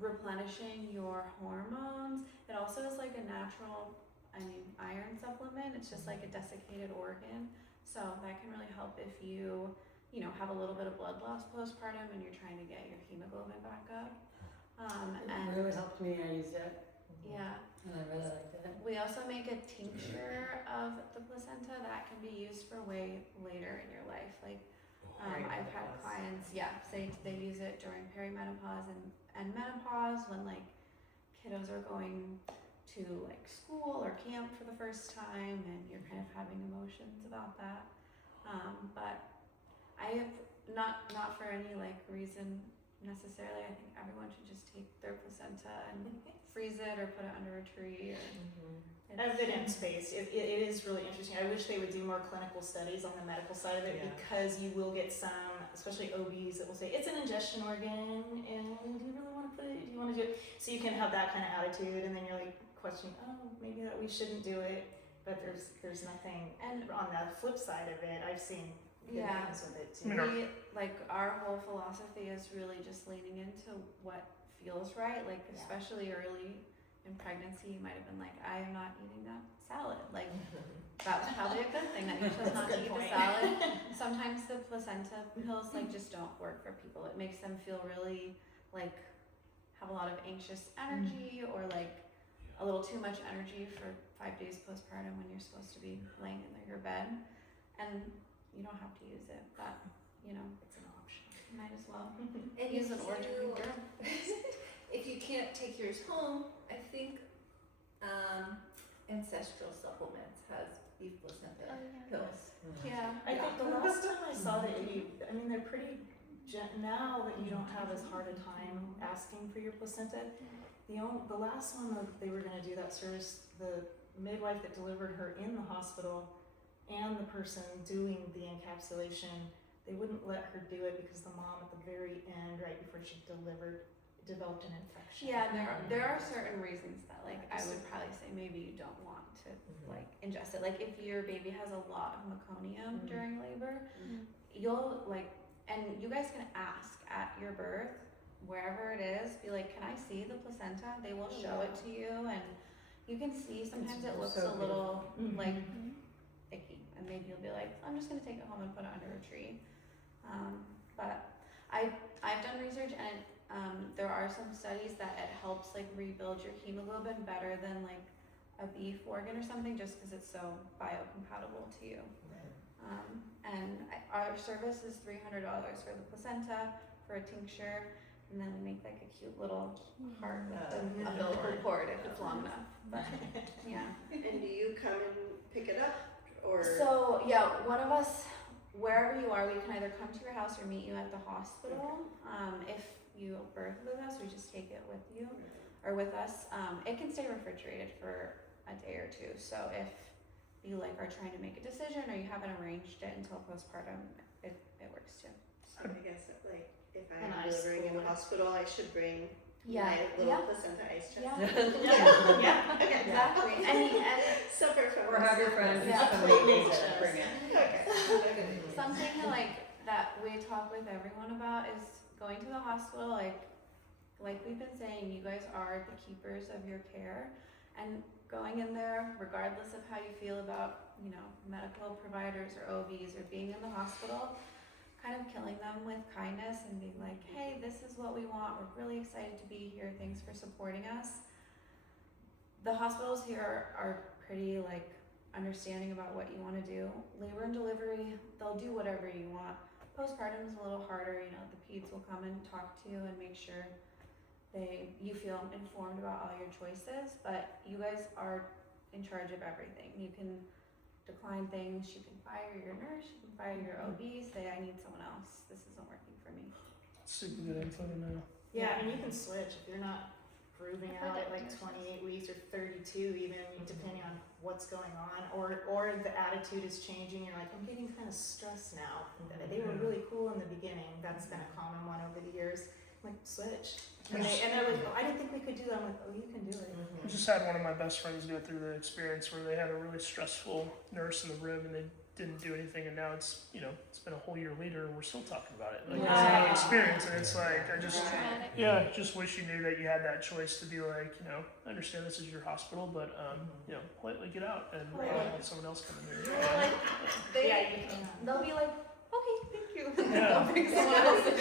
replenishing your hormones. It also is like a natural, iron supplement. It's just like a desiccated organ. So that can really help if you have a little bit of blood loss postpartum and you're trying to get your hemoglobin back up. It really helped me. I used it. Yeah. And I really liked it. We also make a tincture of the placenta that can be used for way later in your life. Like I've had clients, say they use it during perimenopause and menopause when like kiddos are going to like school or camp for the first time and you're kind of having emotions about that. But I have not for any like reason necessarily. I think everyone should just take their placenta and freeze it or put it under a tree. Evidence-based. It is really interesting. I wish they would do more clinical studies on the medical side of it because you will get some, especially OBs, that will say it's an ingestion organ and do you really want to put it? Do you want to do it? So you can have that kind of attitude and then you're like questioning, oh, maybe that we shouldn't do it. But there's nothing. And on the flip side of it, I've seen good things with it too. We, like our whole philosophy is really just leaning into what feels right, like especially early in pregnancy, you might have been like, I am not eating that salad. Like, that was probably a good thing that you chose not to eat the salad. Sometimes the placenta pills like just don't work for people. It makes them feel really like have a lot of anxious energy or like a little too much energy for 5 days postpartum when you're supposed to be laying in your bed. And you don't have to use it, but you know, it's an option. You might as well use an organ. If you can't take yours home, I think Ancestral Supplements has beef placenta pills. Yeah. I think the last time I saw that, they're pretty now that you don't have as hard a time asking for your placenta. The last one that they were going to do that service, the midwife that delivered her in the hospital and the person doing the encapsulation, they wouldn't let her do it because the mom at the very end, right before she delivered, developed an infection. Yeah, there are certain reasons that like I would probably say maybe you don't want to like ingest it. Like if your baby has a lot of meconium during labor, you'll like, and you guys can ask at your birth, wherever it is, be like, can I see the placenta? They will show it to you and you can see sometimes it looks a little like icky and maybe you'll be like, I'm just gonna take it home and put it under a tree. But I've done research and there are some studies that it helps like rebuild your hemoglobin better than like a beef organ or something just because it's so biocompatible to you. And our service is $300 for the placenta, for a tincture, and then we make like a cute little heart with an umbilical cord if it's long enough. But yeah. And do you come and pick it up or? So yeah, one of us, wherever you are, we can either come to your house or meet you at the hospital. If you birth with us, we just take it with you or with us. It can stay refrigerated for a day or two. So if you like are trying to make a decision or you haven't arranged it until postpartum, it works too. So I guess like if I'm delivering in the hospital, I should bring my little placenta ice chest. Okay, exactly. And separate from Or have your friends bring it. Okay. something like that we talk with everyone about is going to the hospital. Like we've been saying, you guys are the keepers of your care, and going in there, regardless of how you feel about, medical providers or OBs or being in the hospital, kind of killing them with kindness and being like, hey, this is what we want. We're really excited to be here. Thanks for supporting us. The hospitals here are pretty like understanding about what you want to do. Labor and delivery, they'll do whatever you want. Postpartum is a little harder. The peds will come and talk to you and make sure you feel informed about all your choices, but you guys are in charge of everything. You can decline things, you can fire your nurse, you can fire your OB, say I need someone else, this isn't working for me. Super good info to know. Yeah, and you can switch if you're not proving out at like 28 weeks or 32 even, depending on what's going on, or the attitude is changing, you're like, I'm getting kind of stressed now. They were really cool in the beginning, that's been a common one over the years. Like, switch. And they're like, oh, I didn't think we could do that. I'm like, oh, you can do it. I just had one of my best friends go through the experience where they had a really stressful nurse in the room and they didn't do anything, and now it's been a whole year later and we're still talking about it. Like, it's an experience, and it's like, I just wish you knew that you had that choice to be like, I understand this is your hospital, but politely get out and let someone else come in here. They'll be like, okay, thank you. Yeah. They'll bring someone else in.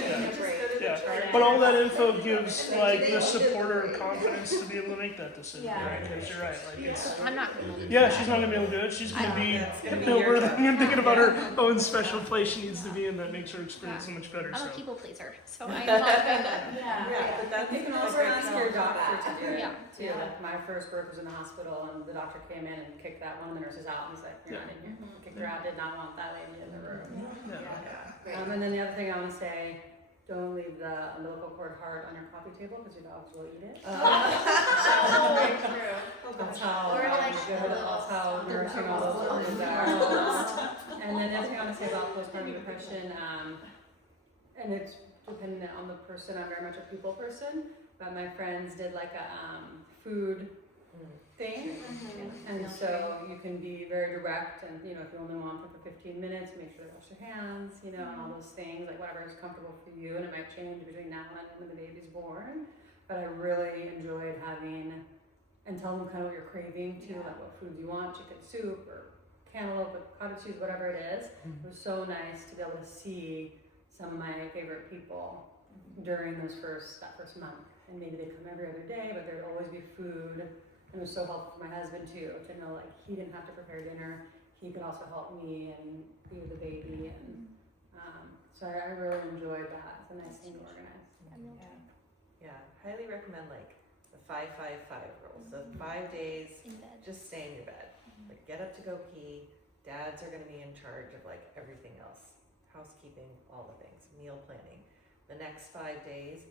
Yeah. But all that info gives like the supporter confidence to be able to make that decision, Yeah. right? Because you're right, like it's. I'm not gonna be able to do Yeah, that. she's not gonna be able to do it. She's gonna be That's gonna be your hypnobirthing and thinking about job. her own special place she needs to be in that makes her experience so much better. I'm a So. people pleaser, so I'm not gonna. Yeah. Yeah, but that's You can a also great ask your example of doctor that. to do it Yeah. too. Yeah. Like my first birth was in the hospital and the doctor came in and kicked that one of the nurses out and was like, you're not in here. Kicked her out, did not want that lady in the room. Yeah. And then the other thing I want to say, don't leave the umbilical cord hard on your coffee table because your dogs will eat it. Very true. That's how, Or like that's how nourishing all those organs are. And then the other thing I want to say about postpartum depression, and it's dependent on the person. I'm very much a people person, but my friends did like a food thing. And so you can be very direct and, you know, if you only want them for 15 minutes, make sure they wash their hands, you know, and all those things, like whatever is comfortable for you. And it might change between now and when the baby's born. But I really enjoyed having, and tell them kind of what you're craving too, like what food you want, chicken soup or cantaloupe with cottage cheese, whatever it is. It was so nice to be able to see some of my favorite people during that first month. And maybe they'd come every other day, but there'd always be food. And it was so helpful for my husband too, to know like he didn't have to prepare dinner. He could also help me and be with the baby. And so I really enjoyed that. It's a nice thing to organize. Yeah, highly recommend like the 5-5-5 rule. So 5 days, In bed. just stay in your bed. Like get up to go pee. Dads are gonna be in charge of like everything else. Housekeeping, all the things, meal planning. The next 5 days,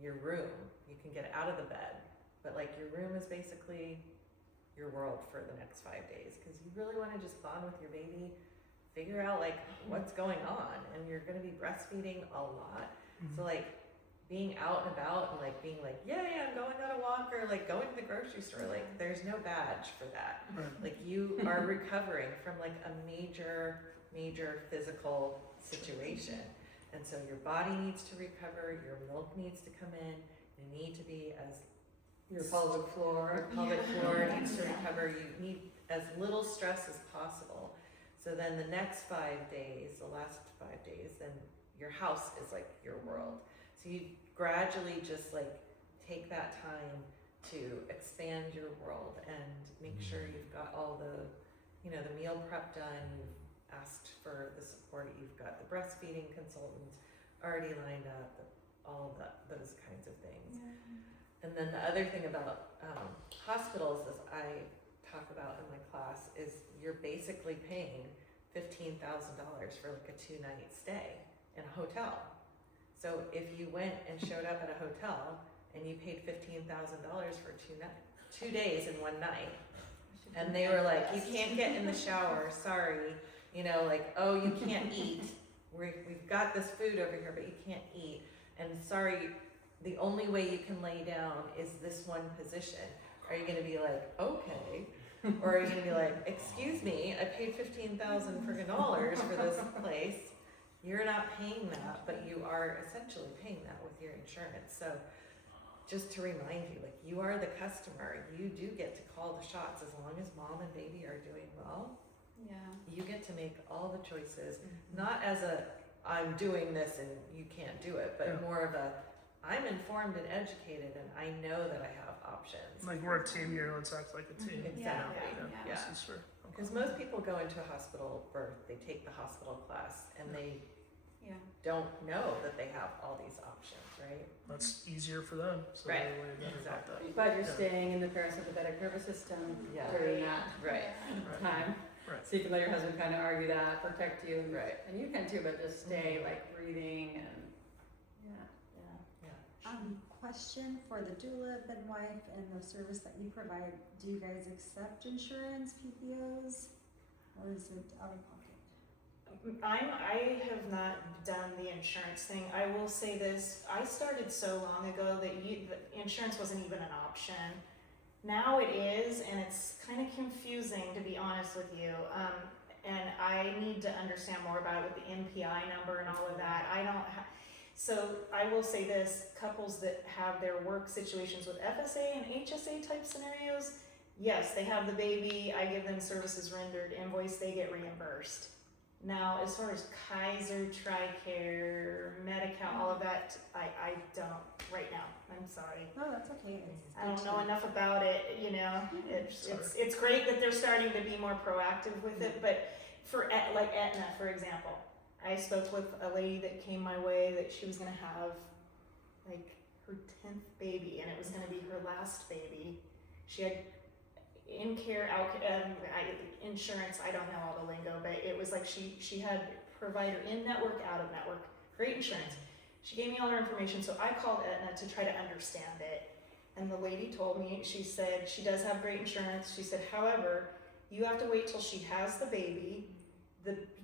your room, you can get out of the bed, but like your room is basically your world for the next 5 days because you really want to just bond with your baby, figure out like what's going on, and you're going to be breastfeeding a lot. So like being out and about and like being like, yeah, I'm going on a walk or like going to the grocery store, like there's no badge for that. Like you are recovering from like a major physical situation. And so your body needs to recover, your milk needs to come in, you need to be as Your pelvic floor. pelvic floor needs to recover, you need as little stress as possible. So then the next 5 days, the last 5 days, then your house is like your world. So you gradually just like take that time to expand your world and make sure you've got all the, you know, the meal prep done, you've asked for the support, you've got the breastfeeding consultant already lined up, all of that, those kinds of things. And then the other thing about hospitals, as I talk about in my class, is you're basically paying $15,000 for like a 2-night stay in a hotel. So if you went and showed up at a hotel and you paid $15,000 for 2 days and 1 night, and they were like, you can't get in the shower, sorry, you know, like, oh, you can't eat, we've got this food over here, but you can't eat, and sorry, the only way you can lay down is this one position. Are you gonna be like, okay? Or are you gonna be like, excuse me, I paid $15,000 for this place. You're not paying that, but you are essentially paying that with your insurance. So just to remind you, like you are the customer. You do get to call the shots as long as mom and baby are doing well. Yeah. You get to make all the choices, not as a, I'm doing this and you can't do it, but more of a, I'm informed and educated and I know that I have options. Like we're a team here, let's act like a team. Exactly. Yeah. Yeah. This is for. Because most people go into a hospital birth, they take the hospital class and they don't know that they have all these options, right? That's easier for them. So Right. they're way better about that. But you're Yeah. staying in the parasympathetic nervous system Yeah. during that Right. time. Right. So you can let your husband kind of argue that, protect you, and, Right. and you can too, but just stay like breathing and Question for the doula, midwife, and the service that you provide. Do you guys accept insurance, PPOs, or is it out of pocket? I have not done the insurance thing. I will say this, I started so long ago that insurance wasn't even an option. Now it is, and it's kind of confusing to be honest with you. And I need to understand more about it with the NPI number and all of that. So I will say this, couples that have their work situations with FSA and HSA type scenarios, yes, they have the baby, I give them services rendered, invoice, they get reimbursed. Now, as far as Kaiser, TRICARE, Medi-Cal, all of that I don't right now. I'm sorry. No, that's okay. I don't know enough about it, you know. It's great that they're starting to be more proactive with it, but for like Aetna, for example, I spoke with a lady that came my way that she was gonna have like her 10th baby, and it was gonna be her last baby. She had in-care, insurance. I don't know all the lingo, but it was like she had provider in-network, out-of-network, great insurance. She gave me all her information, so I called Aetna to try to understand it. And the lady told me, she said she does have great insurance. She said, however, you have to wait till she has the baby.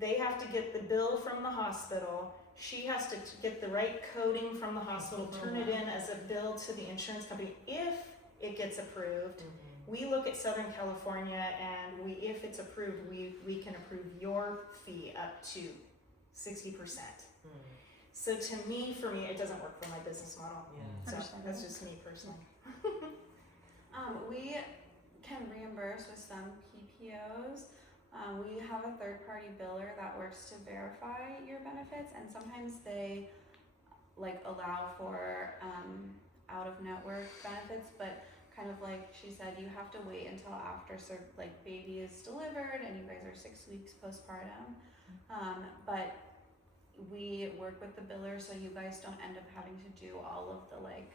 They have to get the bill from the hospital. She has to get the right coding from the hospital, turn it in as a bill to the insurance company if it gets approved. We look at Southern California, and if it's approved, we can approve your fee up to 60%. So to me, for me, it doesn't work for my business model. So that's just me personally. We can reimburse with some PPOs. We have a third-party biller that works to verify your benefits, and sometimes they like allow for out-of-network benefits, but kind of like she said, you have to wait until after like baby is delivered and you guys are 6 weeks postpartum. But we work with the biller so you guys don't end up having to do all of the like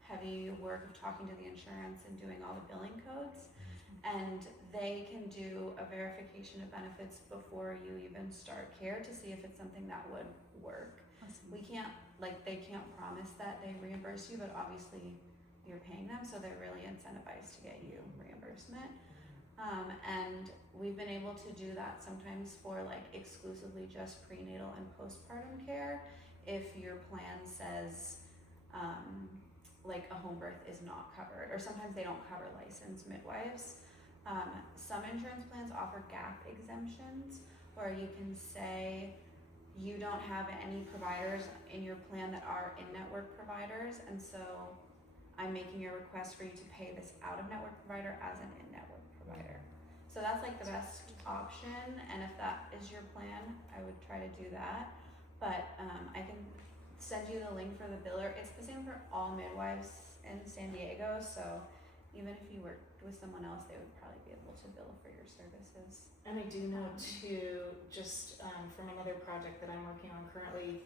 heavy work of talking to the insurance and doing all the billing codes. And they can do a verification of benefits before you even start care to see if it's something that would work. Awesome. We can't, like, they can't promise that they reimburse you, but obviously you're paying them, so they're really incentivized to get you reimbursement. And we've been able to do that sometimes for like exclusively just prenatal and postpartum care if your plan says like a home birth is not covered, or sometimes they don't cover licensed midwives. Some insurance plans offer gap exemptions where you can say you don't have any providers in your plan that are in-network providers, and so I'm making a request for you to pay this out-of-network provider as an in-network provider. So that's like the best option, and if that is your plan, I would try to do that. But I can send you the link for the biller. It's the same for all midwives in San Diego, so even if you worked with someone else, they would probably be able to bill for your services. And I do know too, just from another project that I'm working on currently,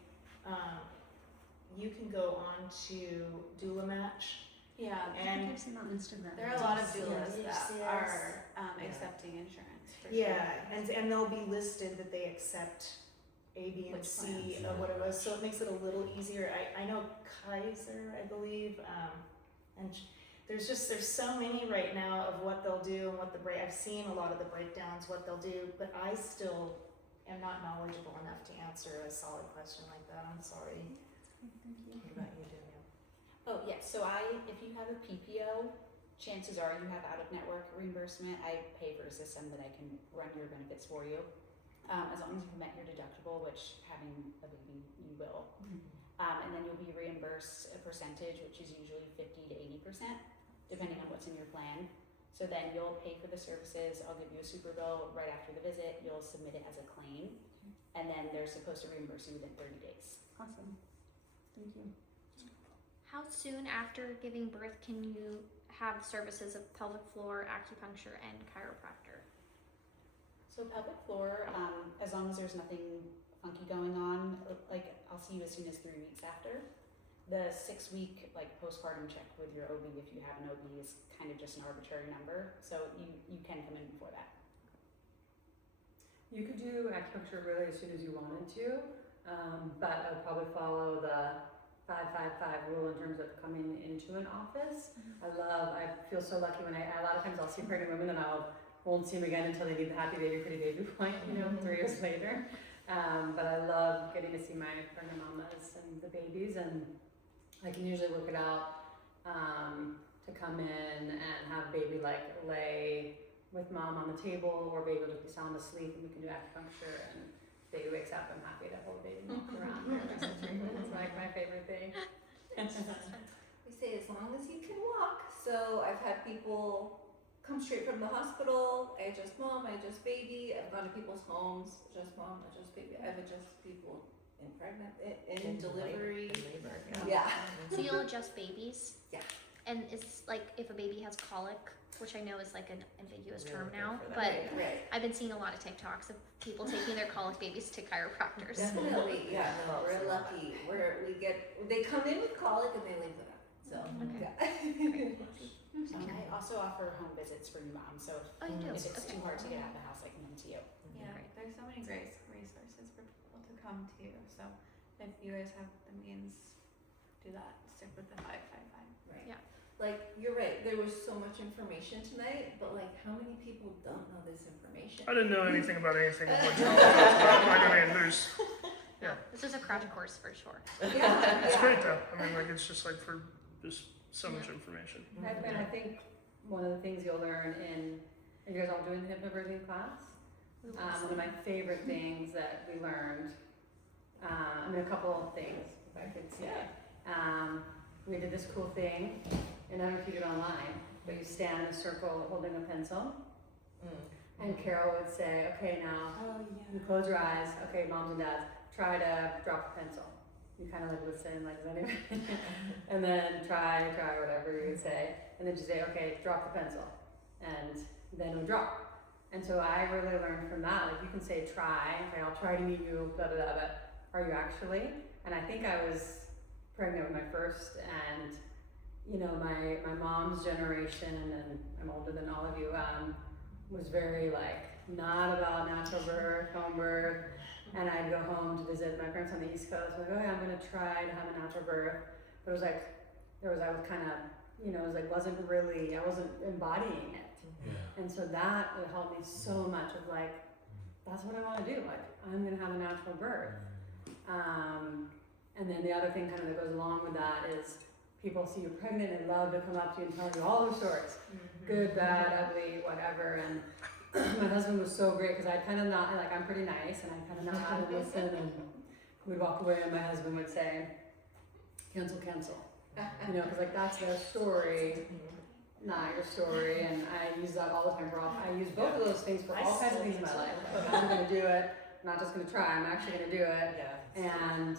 you can go on to Doula Match. Yeah, And I've seen on Instagram. there are a lot of doulas Yes, that yes. are accepting insurance for Yeah, sure. and they'll be listed that they accept A, B, and Which C plans? of what it was, so it makes it a little easier. I know Kaiser, I believe, and there's so many right now of what they'll do and what I've seen a lot of the breakdowns, what they'll do, but I still am not knowledgeable enough to answer a solid question like that. I'm sorry. Thank you. What about you, Danielle? Oh, yeah, so if you have a PPO, chances are you have out-of-network reimbursement. I pay for a system that I can run your benefits for you, as long as you've met your deductible, which having a baby, you will. And then you'll be reimbursed a percentage, which is usually 50 to 80%, depending on what's in your plan. So then you'll pay for the services, I'll give you a super bill right after the visit, you'll submit it as a claim, and then they're supposed to reimburse you within 30 days. Awesome. Thank you. How soon after giving birth can you have services of pelvic floor, acupuncture, and chiropractor? So pelvic floor, as long as there's nothing funky going on, like I'll see you as soon as 3 weeks after. The 6 week like postpartum check with your OB, if you have an OB, is kind of just an arbitrary number. So you can come in before that. You could do acupuncture really as soon as you wanted to, but I would probably follow the 5-5-5 rule in terms of coming into an office. I feel so lucky when a lot of times I'll see pregnant women and won't see them again until they need the happy baby, pretty baby point, 3 years later. But I love getting to see my pregnant mamas and the babies, and I can usually work it out to come in and have baby like lay with mom on the table, or baby will just be sound asleep and we can do acupuncture, and baby wakes up, I'm happy to hold baby and walk around for like 6 weeks. It's like my favorite thing. We say as long as you can walk. So I've had people come straight from the hospital. I adjust mom, I adjust baby. I've gone to people's homes, adjust mom, adjust baby. I've adjusted people in delivery. Yeah. So you'll adjust babies? Yeah. And it's like if a baby has colic, which I know is like an ambiguous term Really now, good for but that. Right. I've been seeing a lot of TikToks of people taking their colic babies to chiropractors. Definitely, yeah. No, we're lucky. They come in with colic and they leave with it. So Okay. yeah. I also offer home visits for new moms, so Oh, you do? if it's Okay. too hard to get out of the house, I can come to you. Yeah, Great. there's so many great resources for people to come to. So if you guys have the means, do that. Stick with the 555. Right. Yeah. Like you're right. There was so much information tonight, but like, how many people don't know this information? I didn't know anything about anything of what you talked about. I mean, there's, yeah. This is a crash course for sure. Yeah, It's yeah. great though. I mean, like, it's just like for just so much information. And I think one of the things you'll learn if you guys all doing the hypnobirthing class, one of my favorite things that we learned, a couple of things, if I could say. We did this cool thing, and I don't know if you do it online, but you stand in a circle holding a pencil, and Carol would say, okay, now, you close your eyes, okay, moms and dads, try to drop the pencil. You kind of like listen, like, is that even? And then try, whatever you would say, and then you say, okay, drop the pencil, and then we drop. And so I really learned from that, like you can say try, okay, I'll try to meet you, blah, blah, blah, but are you actually? And I think I was pregnant with my first, and you know, my mom's generation, and I'm older than all of you, was very like, not about natural birth, home birth, and I'd go home to visit my parents on the East Coast, like, oh yeah, I'm gonna try to have a natural birth, but it was like, I was kind of, you know, it was like, I wasn't embodying it. Yeah. And so that would help me so much of like, that's what I want to do. Like, I'm going to have a natural birth. And then the other thing kind of that goes along with that is people see you pregnant and love to come up to you and tell you all their stories. Good, bad, ugly, whatever. And my husband was so great because I'd kind of not, like, I'm pretty nice and I kind of not how to listen. And we'd walk away and my husband would say, cancel. You know, because like that's their story. Not your story, and I use that all the time I use both of those things for all kinds of things in my life. Like, I'm gonna do it, I'm not just gonna try, I'm actually gonna do it. And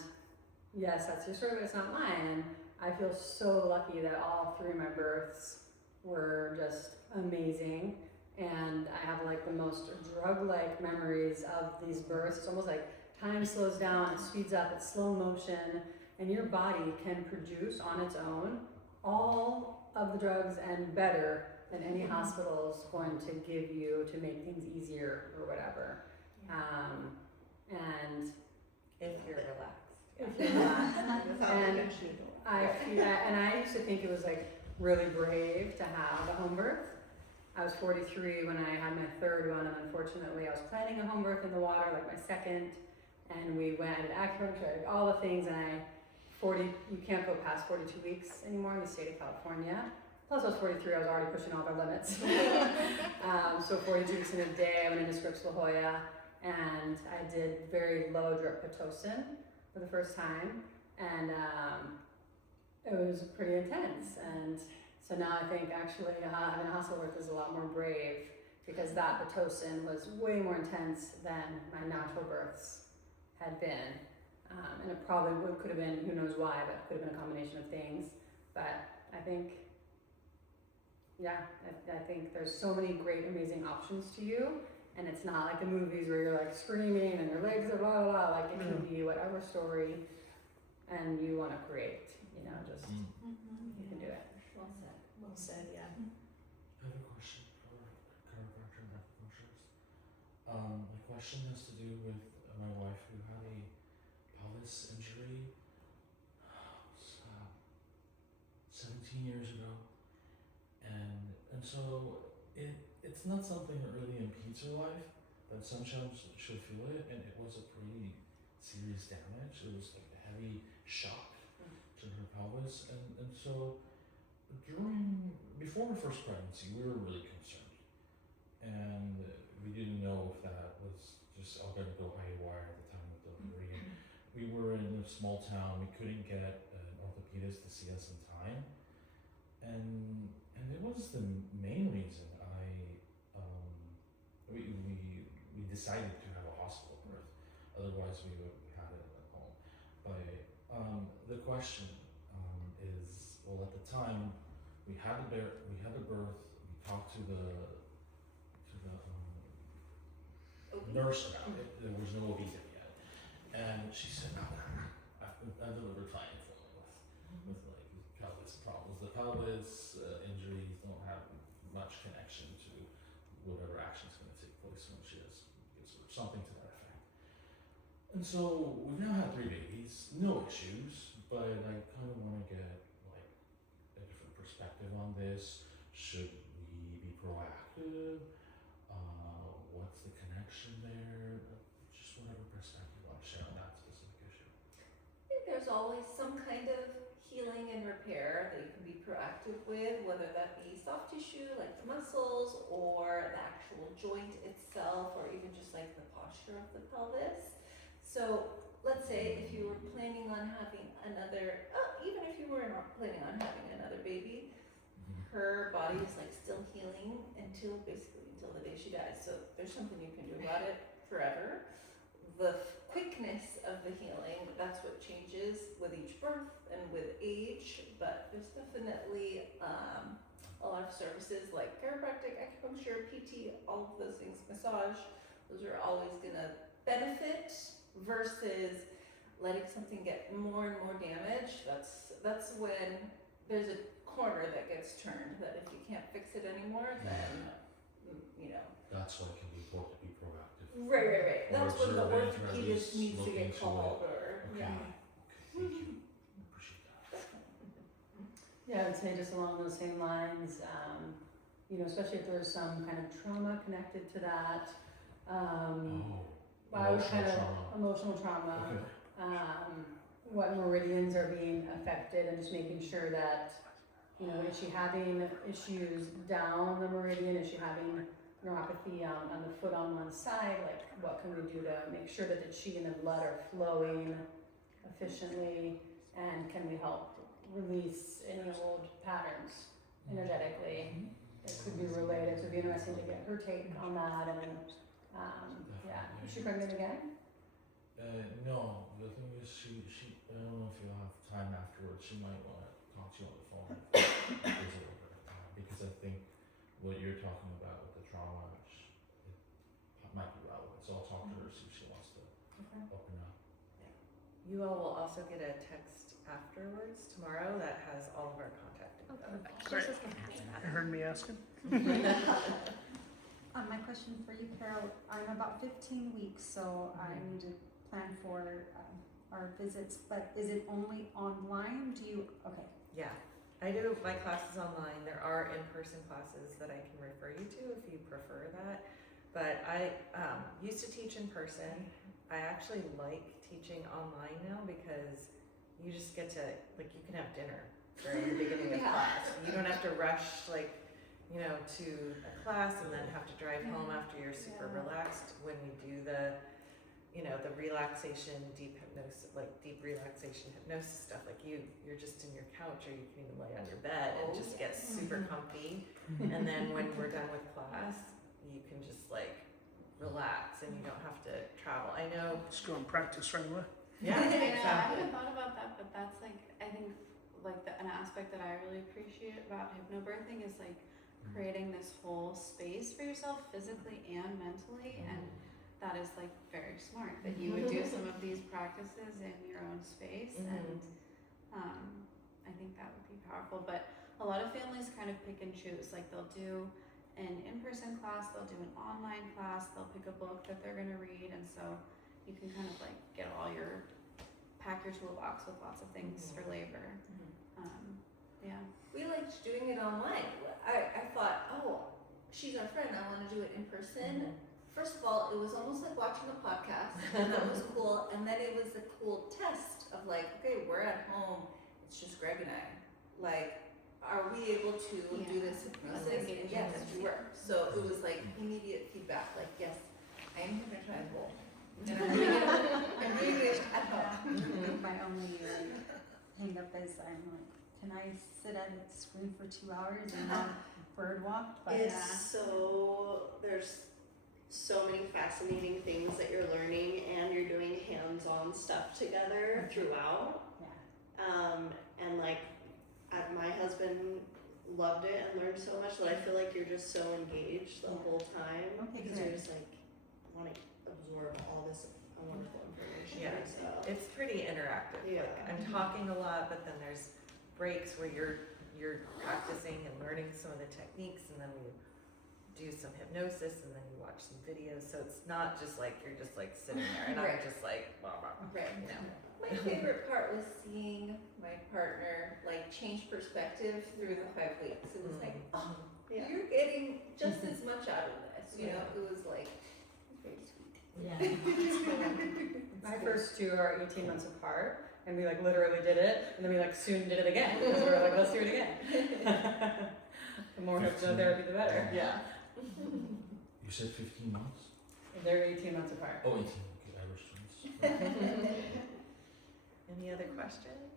yes, that's your story, but it's not mine. And I feel so lucky that all three of my births were just amazing. And I have like the most drug-like memories of these births. It's almost like time slows down, it speeds up, it's slow motion, and your body can produce on its own all of the drugs and better than any hospital is going to give you to make things easier or whatever. And If you're relaxed. if you're not, Without and the needle. I used to think it was like really brave to have a home birth. I was 43 when I had my third one, and unfortunately I was planning a home birth in the water, like my second, and we went, I did acupuncture, all the things, and you can't go past 42 weeks anymore in the state of California. Plus I was 43, I was already pushing all the limits. So 42 weeks in a day, I went into Scripps La Jolla, and I did very low drip Pitocin for the first time, and it was pretty intense. And so now I think actually having a hospital birth is a lot more brave, because that Pitocin was way more intense than my natural births had been. And it probably could have been, who knows why, but it could have been a combination of things. But I think, I think there's so many great, amazing options to you. And it's not like the movies where you're like screaming and your legs are blah, blah, blah. Like it can be whatever story and you want to create, you know, just, you can do it. Well said. Well said, yeah. I have a question for chiropractor and acupuncturist. The question has to do with my wife who had a pelvis injury 17 years ago, and so it's not something that really impedes her life, but sometimes she'll feel it, and it was a pretty serious damage. It was like a heavy shock to her pelvis, and so before her first pregnancy, we were really concerned, and we didn't know if that was just all going to go haywire at the time of delivery. And we were in a small town, we couldn't get an orthopedist to see us in time, and it was the main reason we decided to have a hospital birth. Otherwise we would have had it at home. But the question well, at the time, we had the birth, we talked to the nurse about it. There was no OB yet, and she said, "No, I delivered fine for with like pelvis problems. The pelvis injuries don't have much connection to whatever action's going to take place when she gives her something to that effect." And so we've now had 3 babies, no issues, but I kind of want to get like a different perspective on this. Should we be proactive? What's the connection there? Just whatever perspective you want to share on that specific issue. I think there's always some kind of healing and repair that you can be proactive with, whether that be soft tissue like the muscles or the actual joint itself, or even just like the posture of the pelvis. So let's say if you were planning on having another, even if you were not planning on having another baby, her body is like still healing until the day she dies. So there's something you can do about it forever. The quickness of the healing, that's what changes with each birth and with age, but there's definitely a lot of services like chiropractic, acupuncture, PT, all of those things, massage, those are always gonna benefit versus letting something get more and more damaged. That's when there's a corner that gets turned, that if you can't fix it anymore, then, you know. That's why it can be important to be proactive. Right. That's when the observe it, or at orthopedist least needs to look get into called, it. or, Okay. yeah. Okay, thank you. I appreciate that. Yeah, I would say just along those same lines, you know, especially if there's some kind of trauma connected to that. I would kind of emotional trauma. Okay. What meridians are being affected, and just making sure that, you know, is she having issues down the meridian? Is she having neuropathy on the foot on one side? Like, what can we do to make sure that the chi and the blood are flowing efficiently? And can we help release any old patterns energetically? It could be related, so it'd be interesting to get her take on that. And yeah, is she pregnant again? No, the thing is, she I don't know if you'll have time afterwards. She might want to talk to you on the phone because I think what you're talking about with the trauma, it might be relevant. So I'll talk to her, see if she wants to open up. You all will also get a text afterwards tomorrow that has all of our contact info. Great. Just was gonna ask that. You heard me asking? My question for you, Carol, I'm about 15 weeks, so I need to plan for our visits, but is it only online? Okay. Yeah, I do my classes online. There are in-person classes that I can refer you to if you prefer that. But I used to teach in person. I actually like teaching online now because you just get to, like, you can have dinner during the beginning of class. You don't have to rush, like, you know, to a class and then have to drive home after you're super relaxed. When we do the, you know, the relaxation, deep hypnosis, like deep relaxation hypnosis stuff, like you're just in your couch, or you can even lay on your bed and just get super comfy. And then when we're done with class, you can just like relax and you don't have to travel. I know. Just go and practice right away. Yeah, I exactly. haven't thought about that, but that's like, I think like an aspect that I really appreciate about hypnobirthing is like creating this whole space for yourself physically and mentally, and that is like very smart that you would do some of these practices in your own space. And I think that would be powerful. But a lot of families kind of pick and choose, like they'll do an in-person class, they'll do an online class, they'll pick a book that they're going to read, and so you can kind of like pack your toolbox with lots of things for labor. We liked doing it online. I thought, oh, she's our friend, I want to do it in person. First of all, it was almost like watching a podcast, and that was cool. And then it was a cool test of like, okay, we're at home, it's just Greg and I. Like, are we able to do this hypnosis? And yes, we were. So it was like immediate feedback, like, yes, I am hypnotizable. And I'm doing it at home. My only hang up is I'm like, can I sit at a screen for 2 hours and not bird walk? But There's so many fascinating things that you're learning, and you're doing hands-on stuff together throughout. Yeah. And like at my loved it and learned so much that I feel like you're just so engaged the whole time Okay, because good. you're just like want to absorb all this wonderful information. Yeah, So. it's pretty interactive. Yeah. Like I'm talking a lot, but then there's breaks where you're practicing and learning some of the techniques, and then we do some hypnosis, and then you watch some videos. So it's not just like you're just like sitting there, and Right. I'm just like, blah, blah, blah. Right. You know. My favorite part was seeing my partner like change perspective through the 5 weeks. It was like, oh, Yeah. you're getting just as much out of this. You know, it was like very sweet. My first two are 18 months apart, and we like literally did it, and then we like soon did it again. Because we were like, let's do it again. The more 15. hypnotherapy, the better. Yeah. You said 15 months? They're 18 months apart. Oh, 18. Okay, Irish twins. Any other questions?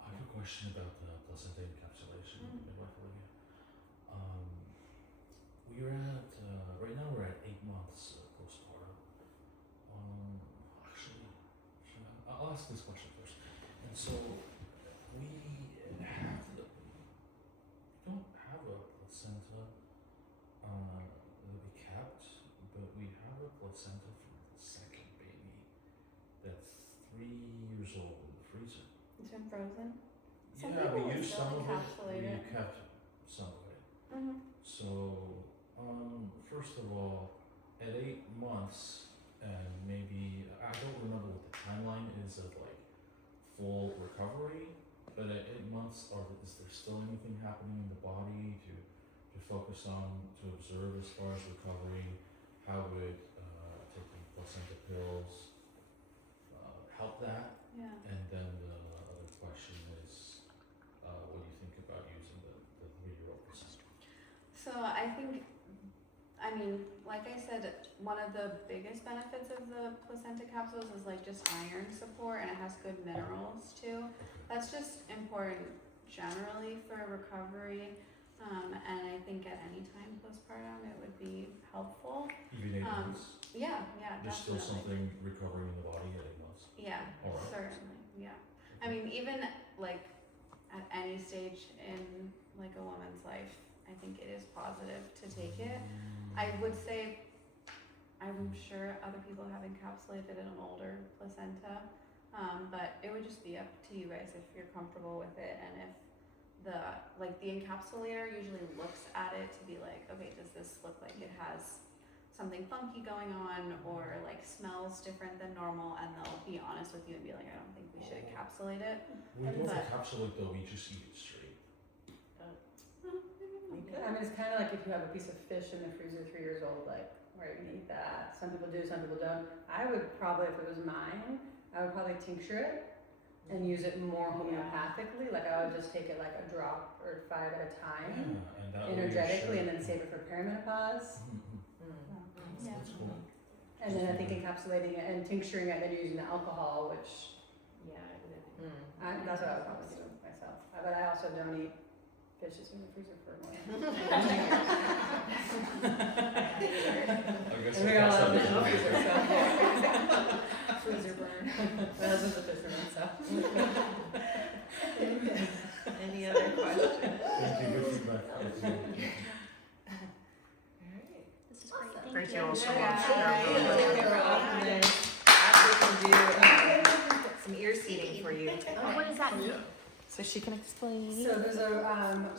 I have a question about the placenta encapsulation, midwife Olivia. We're at right now we're at 8 months postpartum. Actually, I'll ask this question first. And so we don't have a placenta that we kept, but we have a placenta from the second baby that's 3 years old in the freezer. It's been frozen. Some Yeah, people we used still some of it. encapsulate We it. kept some of it. Mm-hmm. So, first of all, at 8 months, and maybe I don't remember what the timeline is of like full recovery, but at 8 months, is there still anything happening in the body to focus on, to observe as far as recovery? How would taking placenta pills help that? Yeah. And then the other question is, what do you think about using the 3-year-old placenta? So I think, I mean, like I said, one of the biggest benefits of the placenta capsules is like just iron support, and it has good minerals too. That's just important generally for recovery, and I think at any time postpartum it would be helpful. Even 8 months? Yeah, There's still definitely. something recovering in the body at 8 months. Yeah, Alright. certainly, yeah. I mean, even like at any stage in like a woman's life, I think it is positive to take it. I would say, I'm sure other people have encapsulated an older placenta, but it would just be up to you guys if you're comfortable with it, and if the encapsulator usually looks at it to be like, okay, does this look like it has something funky going on, or like smells different than normal, and they'll be honest with you and be like, I don't think we should encapsulate it. We don't But- encapsulate though, we just eat it straight. I mean, it's kind of like if you have a piece of fish in the freezer 3 years old, like, where are you gonna eat that? Some people do, some people don't. I would probably, if it was mine, I would probably tincture it and use it more homeopathically. Like I would just take it like a drop or 5 at a time, And that way you energetically, and should- then save it for perimenopause. Yeah. That's cool. And then I think encapsulating it and tincturing it, and then using the alcohol, which that's what I would probably do myself. But I also don't eat fishes in the freezer for more than I guess And we we'll got a pass lot of that fish in the to freezer, you. so. Freezer burn. My husband's a fisherman, so. Any other questions? Thank you, good feedback. Thank you. Alright. This is great. Thank you all so Yeah. much. And then after we can do some ear seating for you. Oh, what does that mean? So she can explain. So there's a